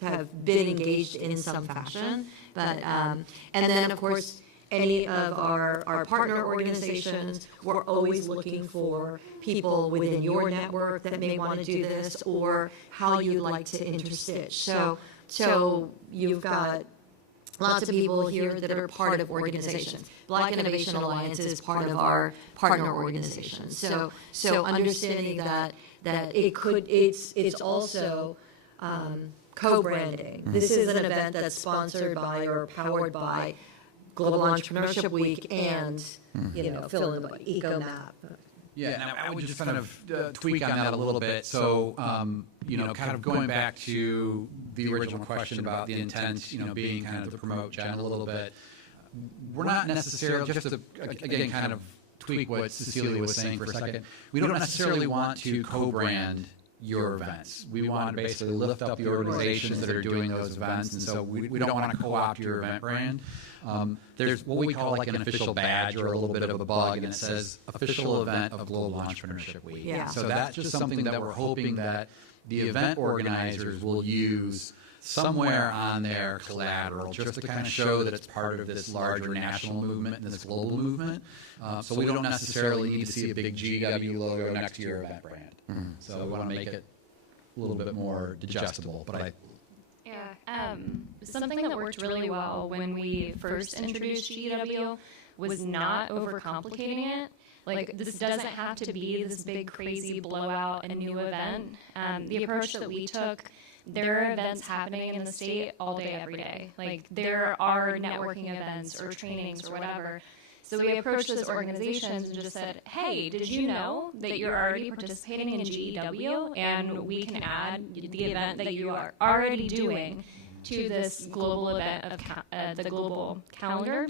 have been engaged in some fashion. But and then, of course, any of our partner organizations, we're always looking for people within your network that may want to do this or how you'd like to interstitch. So you've got lots of people here that are part of organizations. Black Innovation Alliance is part of our partner organization. So understanding that it's also co-branding. This is an event that's sponsored by or powered by Global Entrepreneurship Week and fill in the EcoMap. Yeah, and I would just kind of tweak on that a little bit. So, kind of going back to the original question about the intent, being kind of to promote Jen a little bit. We're not necessarily, just to, again, kind of tweak what Cecilia was saying for a second. We don't necessarily want to co-brand your events. We want to basically lift up the organizations that are doing those events, and so we don't want to co-opt your event brand. There's what we call like an official badge or a little bit of a bug, and it says official event of Global Entrepreneurship Week. Yeah. So that's just something that we're hoping that the event organizers will use somewhere on their collateral just to kind of show that it's part of this larger national movement and this global movement. So we don't necessarily need to see a big GW logo next to your event brand. Mm-hmm. So we want to make it a little bit more digestible. But something that worked really well when we first introduced GW was not overcomplicating it. Like, this doesn't have to be this big, crazy blowout and new event. The approach that we took, there are events happening in the state all day, every day. Like, there are networking events or trainings or whatever. So we approached those organizations and just said, hey, did you know that you're already participating in GEW, and we can add the event that you are already doing to this global event of the global calendar?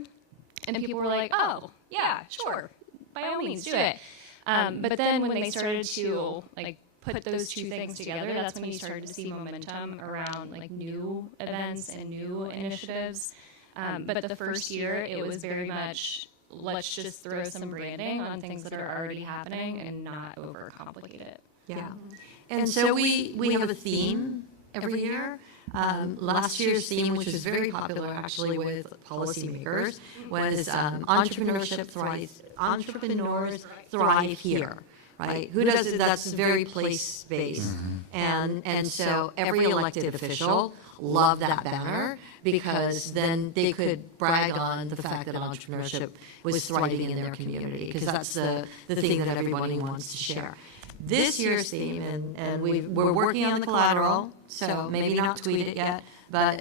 And people were like, oh, yeah, sure, by all means, do it. But then when they started to put those two things together, that's when you started to see momentum around new events and new initiatives. But the first year, it was very much, let's just throw some branding on things that are already happening and not overcomplicate it. Yeah. And so we have a theme every year. Last year's theme, which was very popular actually with policymakers, was entrepreneurs thrive here. Right? Who does it? That's very place-based. And so every elected official loved that banner because then they could brag on the fact that entrepreneurship was thriving in their community, because that's the thing that everybody wants to share. This year's theme, and we're working on the collateral, so maybe not tweet it yet, but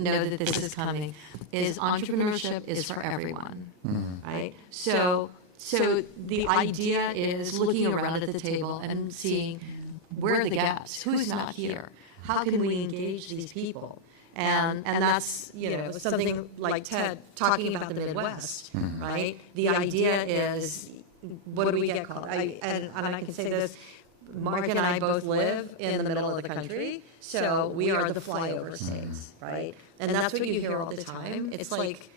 know that this is coming, is entrepreneurship is for everyone, right? So the idea is looking around at the table and seeing where are the gaps, who's not here, how can we engage these people, and that's something like Ted talking about the Midwest, right? The idea is, what do we get called? And I can say this. Mark and I both live in the middle of the country, so we are the flyover states, right? And that's what you hear all the time. It's like,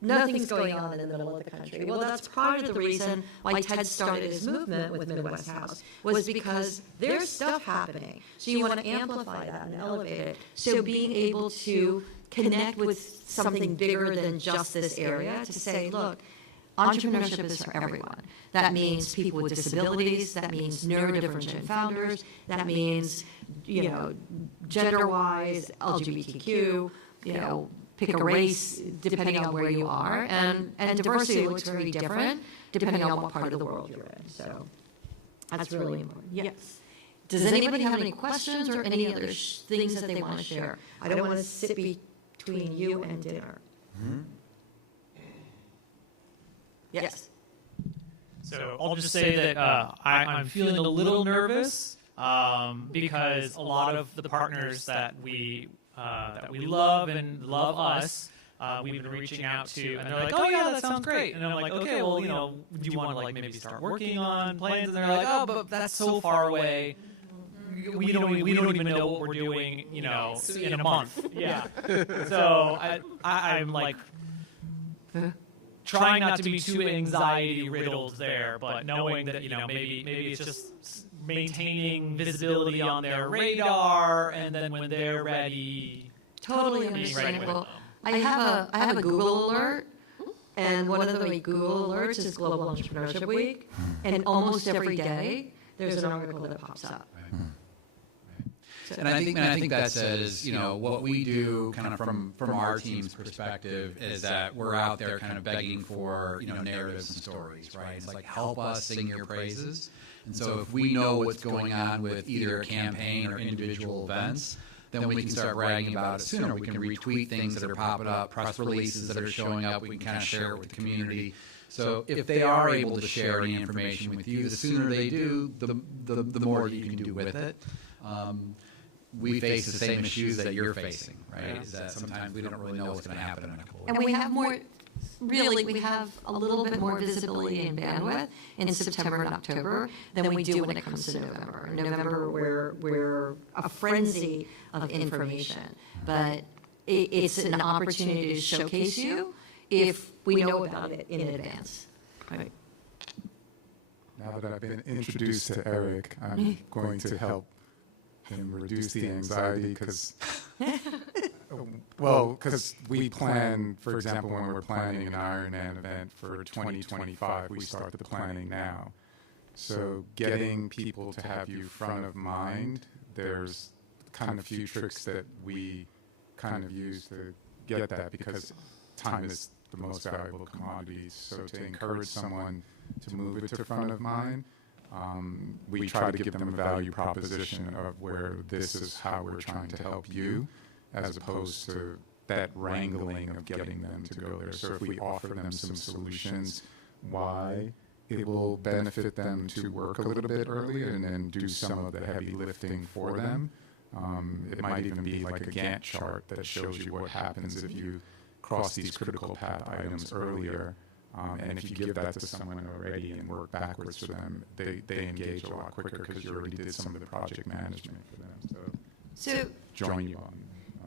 nothing's going on in the middle of the country. Well, that's part of the reason why Ted started his movement with Midwest House, was because there's stuff happening. So you want to amplify that and elevate it. So being able to connect with something bigger than just this area, to say, look, entrepreneurship is for everyone. That means people with disabilities, that means neurodivergent founders, that means, gender-wise, LGBTQ, pick a race depending on where you are, and diversity looks very different depending on what part of the world you're in. So that's really important. Yes. Does anybody have any questions or any other things that they want to share? I don't want to sit between you and dinner. Yes. So I'll just say that I'm feeling a little nervous because a lot of the partners that we love and love us, we've been reaching out to, and they're like, oh yeah, that sounds great. And I'm like, okay, well, do you want to maybe start working on plans? And they're like, oh, but that's so far away. We don't even know what we're doing, in a month. Yeah. So I'm like trying not to be too anxiety riddled there, but knowing that maybe it's just maintaining visibility on their radar, and then when they're ready, totally understandable. I have a Google alert, and one of the Google alerts is Global Entrepreneurship Week, and almost every day there's an article that pops up. And I think that says, what we do kind of from our team's perspective is that we're out there kind of begging for, narratives and stories, right? It's like, help us sing your praises. And so if we know what's going on with either a campaign or individual events, then we can start bragging about it sooner. We can retweet things that are popping up, press releases that are showing up. We can kind of share it with the community. So if they are able to share any information with you, the sooner they do, the more you can do with it. We face the same issues that you're facing, right? Is that sometimes we don't really know what's going to happen in a couple of weeks. And we have more. really, we have a little bit more visibility and bandwidth in September and October than we do when it comes to November. In November, we're a frenzy of information, but it's an opportunity to showcase you if we know about it in advance. Right. Now that I've been introduced to Eric, I'm going to help him reduce the anxiety because we plan, for example, when we're planning an Ironman event for 2025, we start the planning now. So getting people to have you front of mind, there's kind of few tricks that we kind of use to get that, because time is the most valuable commodity. So to encourage someone to move it to front of mind, we try to give them a value proposition of where this is how we're trying to help you, as opposed to that wrangling of getting them to go there. So if we offer them some solutions, why it will benefit them to work a little bit earlier and then do some of the heavy lifting for them. It might even be like a Gantt chart that shows you what happens if you cross these critical path items earlier. And if you give that to someone already and work backwards for them, they engage a lot quicker because you already did some of the project management for them. So join you on.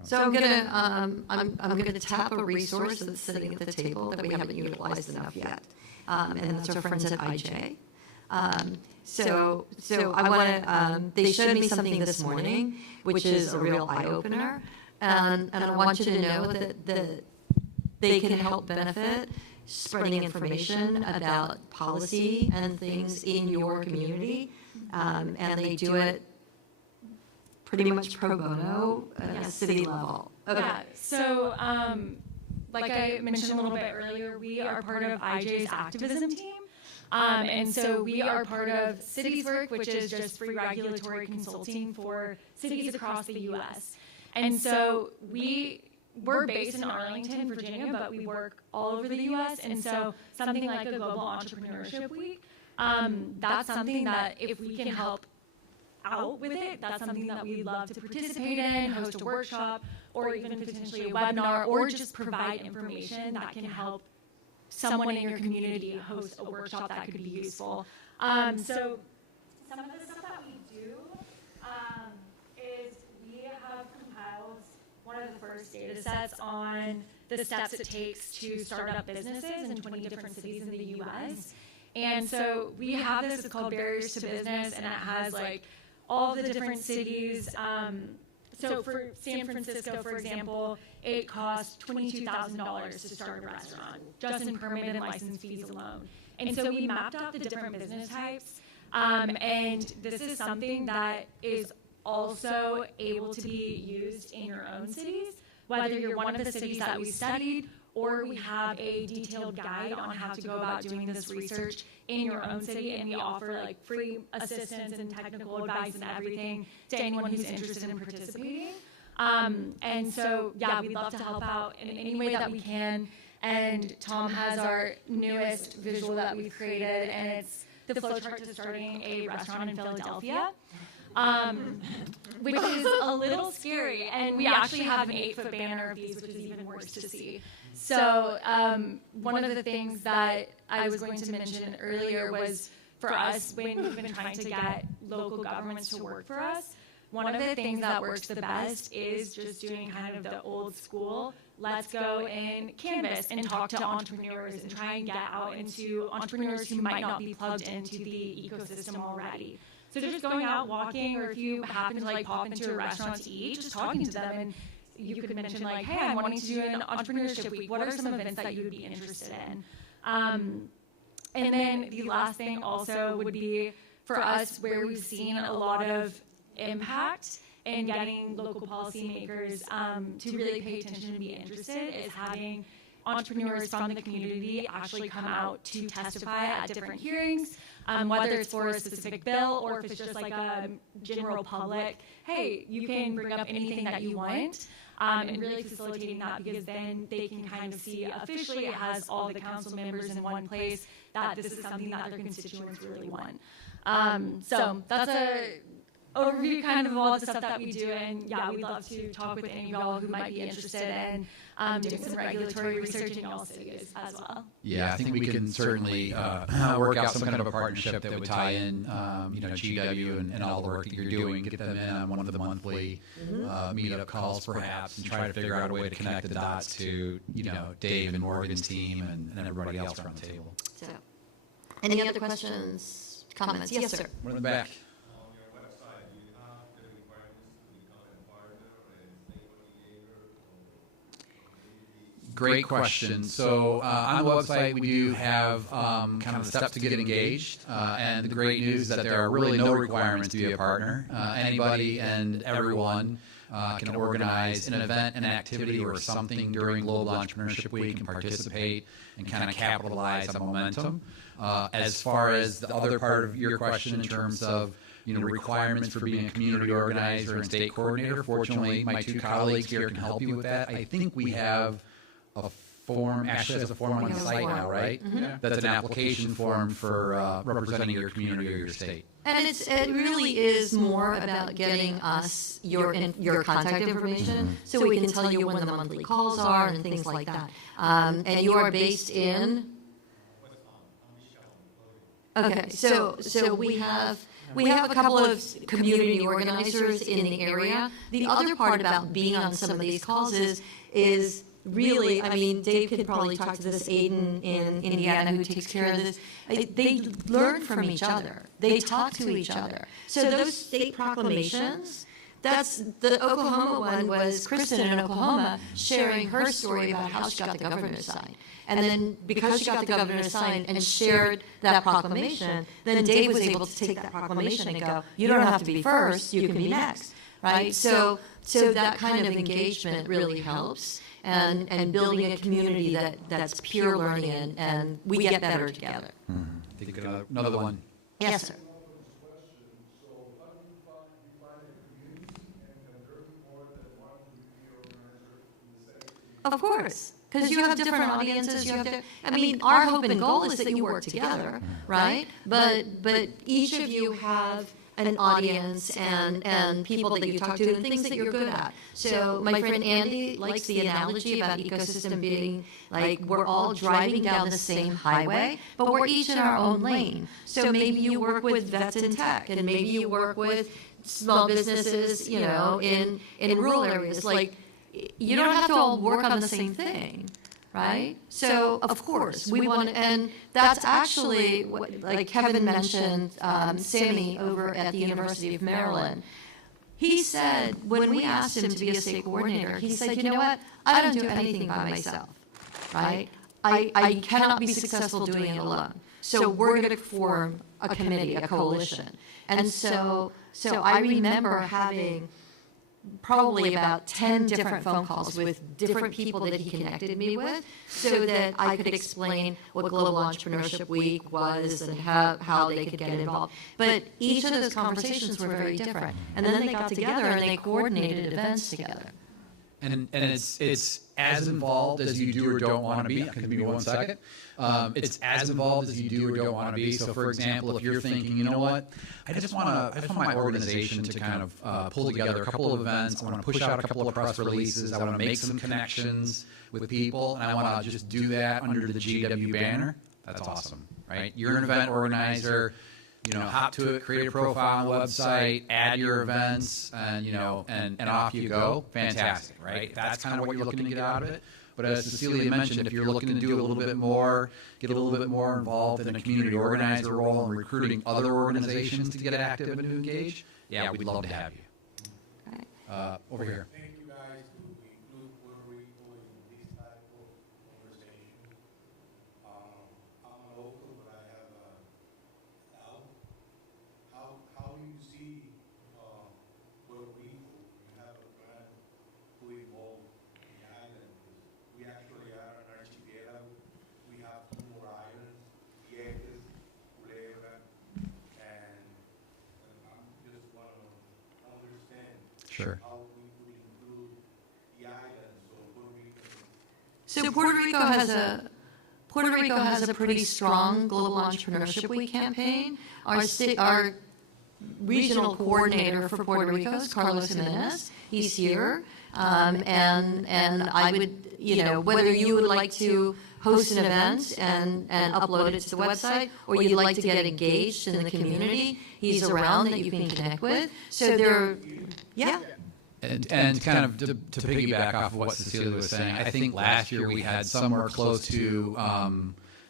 So I'm gonna tap a resource that's sitting at the table that we haven't utilized enough yet, and that's our friends at IJ. So I want to. They showed me something this morning, which is a real eye opener, and I want you to know that they can help benefit spreading information about policy and things in your community, and they do it pretty much pro bono at a city level. Okay. Yeah, so like I mentioned a little bit earlier, we are part of IJ's activism team. And so we are part of Cities Work, which is just free regulatory consulting for cities across the U.S. And so we're based in Arlington, Virginia, but we work all over the U.S. And so something like a Global Entrepreneurship Week, that's something that if we can help out with it, that's something that we'd love to participate in, host a workshop, or even potentially a webinar, or just provide information that can help someone in your community host a workshop that could be useful. So some of the stuff that we do is we have compiled one of the first data sets on the steps it takes to start up businesses in 20 different cities in the U.S. And so we have this, it's called Barriers to Business, and it has like all the different cities. So for San Francisco, for example, it costs $22,000 to start a restaurant, just in permit and license fees alone. And so we mapped out the different business types, and this is something that is also able to be used in your own cities, whether you're one of the cities that we studied, or we have a detailed guide on how to go about doing this research in your own city, and we offer like free assistance and technical advice and everything to anyone who's interested in participating. And so, yeah, we'd love to help out in any way that we can. And Tom has our newest visual that we've created, and it's the flowchart to starting a restaurant in Philadelphia. Which is a little scary, and we actually have an 8-foot banner of these, which is even worse to see. So one of the things that I was going to mention earlier was for us, when we've been trying to get local governments to work for us, one of the things that works the best is just doing kind of the old school, let's go and canvas and talk to entrepreneurs and try and get out into entrepreneurs who might not be plugged into the ecosystem already. So just going out, walking, or if you happen to like pop into a restaurant to eat, just talking to them, and you could mention like, hey, I'm wanting to do an entrepreneurship week. What are some events that you would be interested in? And then the last thing also would be for us, where we've seen a lot of impact in getting local policymakers to really pay attention and be interested, is having entrepreneurs from the community actually come out to testify at different hearings, whether it's for a specific bill or if it's just like a general public, hey, you can bring up anything that you want, and really facilitating that, because then they can kind of see officially it has all the council members in one place, that this is something that their constituents really want. So that's overview kind of all the stuff that we do, and yeah, we'd love to talk with any of y'all who might be interested in doing some regulatory research in y'all cities as well. Yeah, I think we can certainly work out some kind of a partnership that would tie in, GW and all the work that you're doing, get them in on one of the monthly meetup calls perhaps, and try to figure out a way to connect the dots to, Dave and Morgan's team and everybody else around the table. So, any other questions, comments? Yes, sir. One in the back. Great question. So on the website, we do have kind of the steps to get engaged. And the great news is that there are really no requirements to be a partner. Anybody and everyone can organize an event, an activity, or something during Global Entrepreneurship Week and participate and kind of capitalize on the momentum. As far as the other part of your question in terms of requirements for being a community organizer and state coordinator, fortunately, my two colleagues here can help you with that. I think we have a form, actually has a form on the site now, right? Mm-hmm. That's an application form for representing your community or your state. And it really is more about getting us your contact information so we can tell you when the monthly calls are and things like that. And you are based in? Okay, so we have a couple of community organizers in the area. The other part about being on some of these calls is really, I mean, Dave could probably talk to this Aiden in Indiana who takes care of this. They learn from each other. They talk to each other. So those state proclamations, that's the Oklahoma one was Kristen in Oklahoma sharing her story about how she got the governor to sign. And then because she got the governor to sign and shared that proclamation, then Dave was able to take that proclamation and go, you don't have to be first, you can be next, right? So that kind of engagement really helps. And building a community that's pure learning and we get better together. I think another one. Yes, sir. Of course, because you have different audiences. Our hope and goal is that you work together, right? But each of you have an audience and people that you talk to and things that you're good at. So my friend Andy likes the analogy about ecosystem being like we're all driving down the same highway, but we're each in our own lane. So maybe you work with vets in tech, and maybe you work with small businesses, in rural areas. Like you don't have to all work on the same thing. Right? So, of course, we want, and that's actually, like Kevin mentioned, Sammy over at the University of Maryland. He said, when we asked him to be a state coordinator, he said, you know what? I don't do anything by myself, right? I cannot be successful doing it alone. So we're going to form a committee, a coalition. And so I remember having probably about 10 different phone calls with different people that he connected me with so that I could explain what Global Entrepreneurship Week was and how they could get involved. But each of those conversations were very different. And then they got together and they coordinated events together. And it's as involved as you do or don't want to be. Give me 1 second. It's as involved as you do or don't want to be. So, for example, if you're thinking, you know what, I just want my organization to kind of pull together a couple of events. I want to push out a couple of press releases. I want to make some connections with people, and I want to just do that under the GW banner. That's awesome, right? You're an event organizer. Hop to it, create a profile on the website, add your events, and and off you go. Fantastic, right? That's kind of what you're looking to get out of it. But as Cecilia mentioned, if you're looking to do a little bit more, get a little bit more involved in a community organizer role and recruiting other organizations to get active and to engage, yeah, we'd love to have you. Over here. Sure. So Puerto Rico has a pretty strong Global Entrepreneurship Week campaign. Our regional coordinator for Puerto Rico is Carlos Jimenez. He's here. And I would, whether you would like to host an event and upload it to the website, or you'd like to get engaged in the community, he's around that you can connect with. So And kind of to piggyback off of what Cecilia was saying, I think last year we had somewhere close to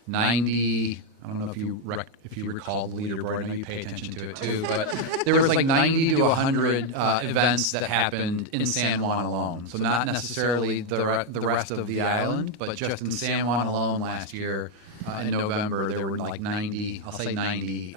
90. I don't know if you recall the leaderboard. I know you pay attention to it too, but there was like 90 to 100 events that happened in San Juan alone. So not necessarily the rest of the island, but just in San Juan alone last year in November, there were like 90. I'll say 90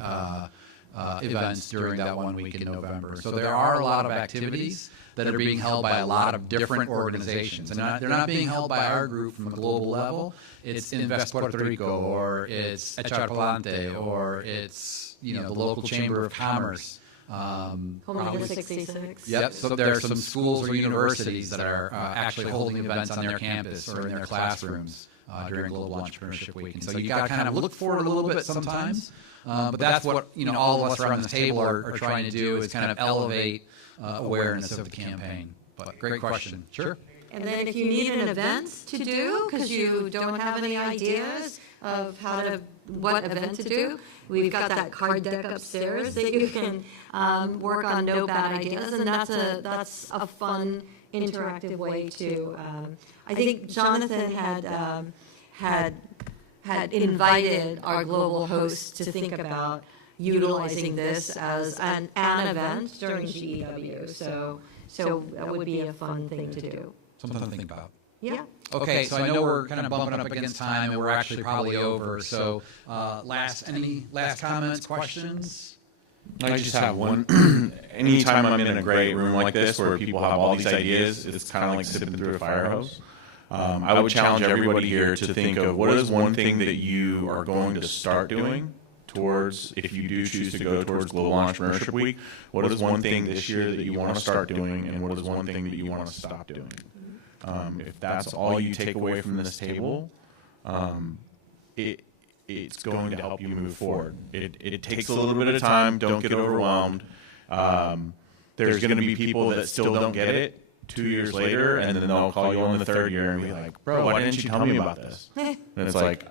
events during that 1 week in November. So there are a lot of activities that are being held by a lot of different organizations. And they're not being held by our group from a global level. It's Invest Puerto Rico, or it's Echar Palante, or it's the local Chamber of Commerce. Homeland 66. Yep, so there are some schools or universities that are actually holding events on their campus or in their classrooms during Global Entrepreneurship Week. And so you got to kind of look for it a little bit sometimes. But that's what all of us around this table are trying to do, is kind of elevate awareness of the campaign. But great question. Sure. And then if you need an event to do, because you don't have any ideas of what event to do, we've got that card deck upstairs that you can work on no bad ideas, and that's a fun, interactive way to. I think Jonathan had invited our global hosts to think about utilizing this as an event during GEW. So that would be a fun thing to do. Something to think about. Yeah. Okay, so I know we're kind of bumping up against time, and we're actually probably over. So, any last comments, questions? I just have one. Anytime I'm in a great room like this where people have all these ideas, it's kind of like sipping through a fire hose. I would challenge everybody here to think of what is one thing that you are going to start doing towards, if you do choose to go towards Global Entrepreneurship Week, what is one thing this year that you want to start doing, and what is one thing that you want to stop doing? If that's all you take away from this table, it's going to help you move forward. It takes a little bit of time. Don't get overwhelmed. There's going to be people that still don't get it 2 years later, and then they'll call you on the third year and be like, bro, why didn't you tell me about this? And it's like,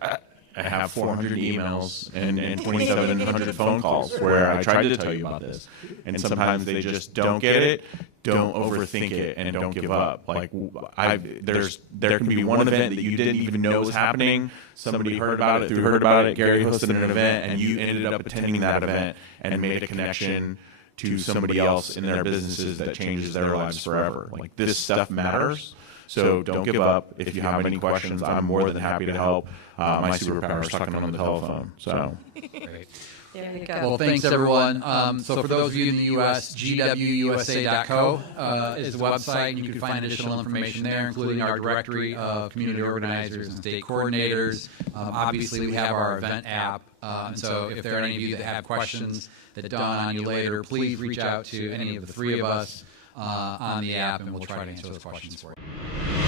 I have 400 emails and 2,700 phone calls where I tried to tell you about this. And sometimes they just don't get it. Don't overthink it, and don't give up. Like, there can be one event that you didn't even know was happening. Somebody heard about it. Gary hosted an event, and you ended up attending that event and made a connection to somebody else in their businesses that changes their lives forever. Like, this stuff matters. So don't give up. If you have any questions, I'm more than happy to help. My superpower is talking on the telephone. So. Great. There you go. Well, thanks, everyone. So for those of you in the U.S., gwusa.co is the website, and you can find additional information there, including our directory of community organizers and state coordinators. Obviously, we have our event app, and so if there are any of you that have questions that dawn on you later, please reach out to any of the three of us on the app, and we'll try to answer those questions for you.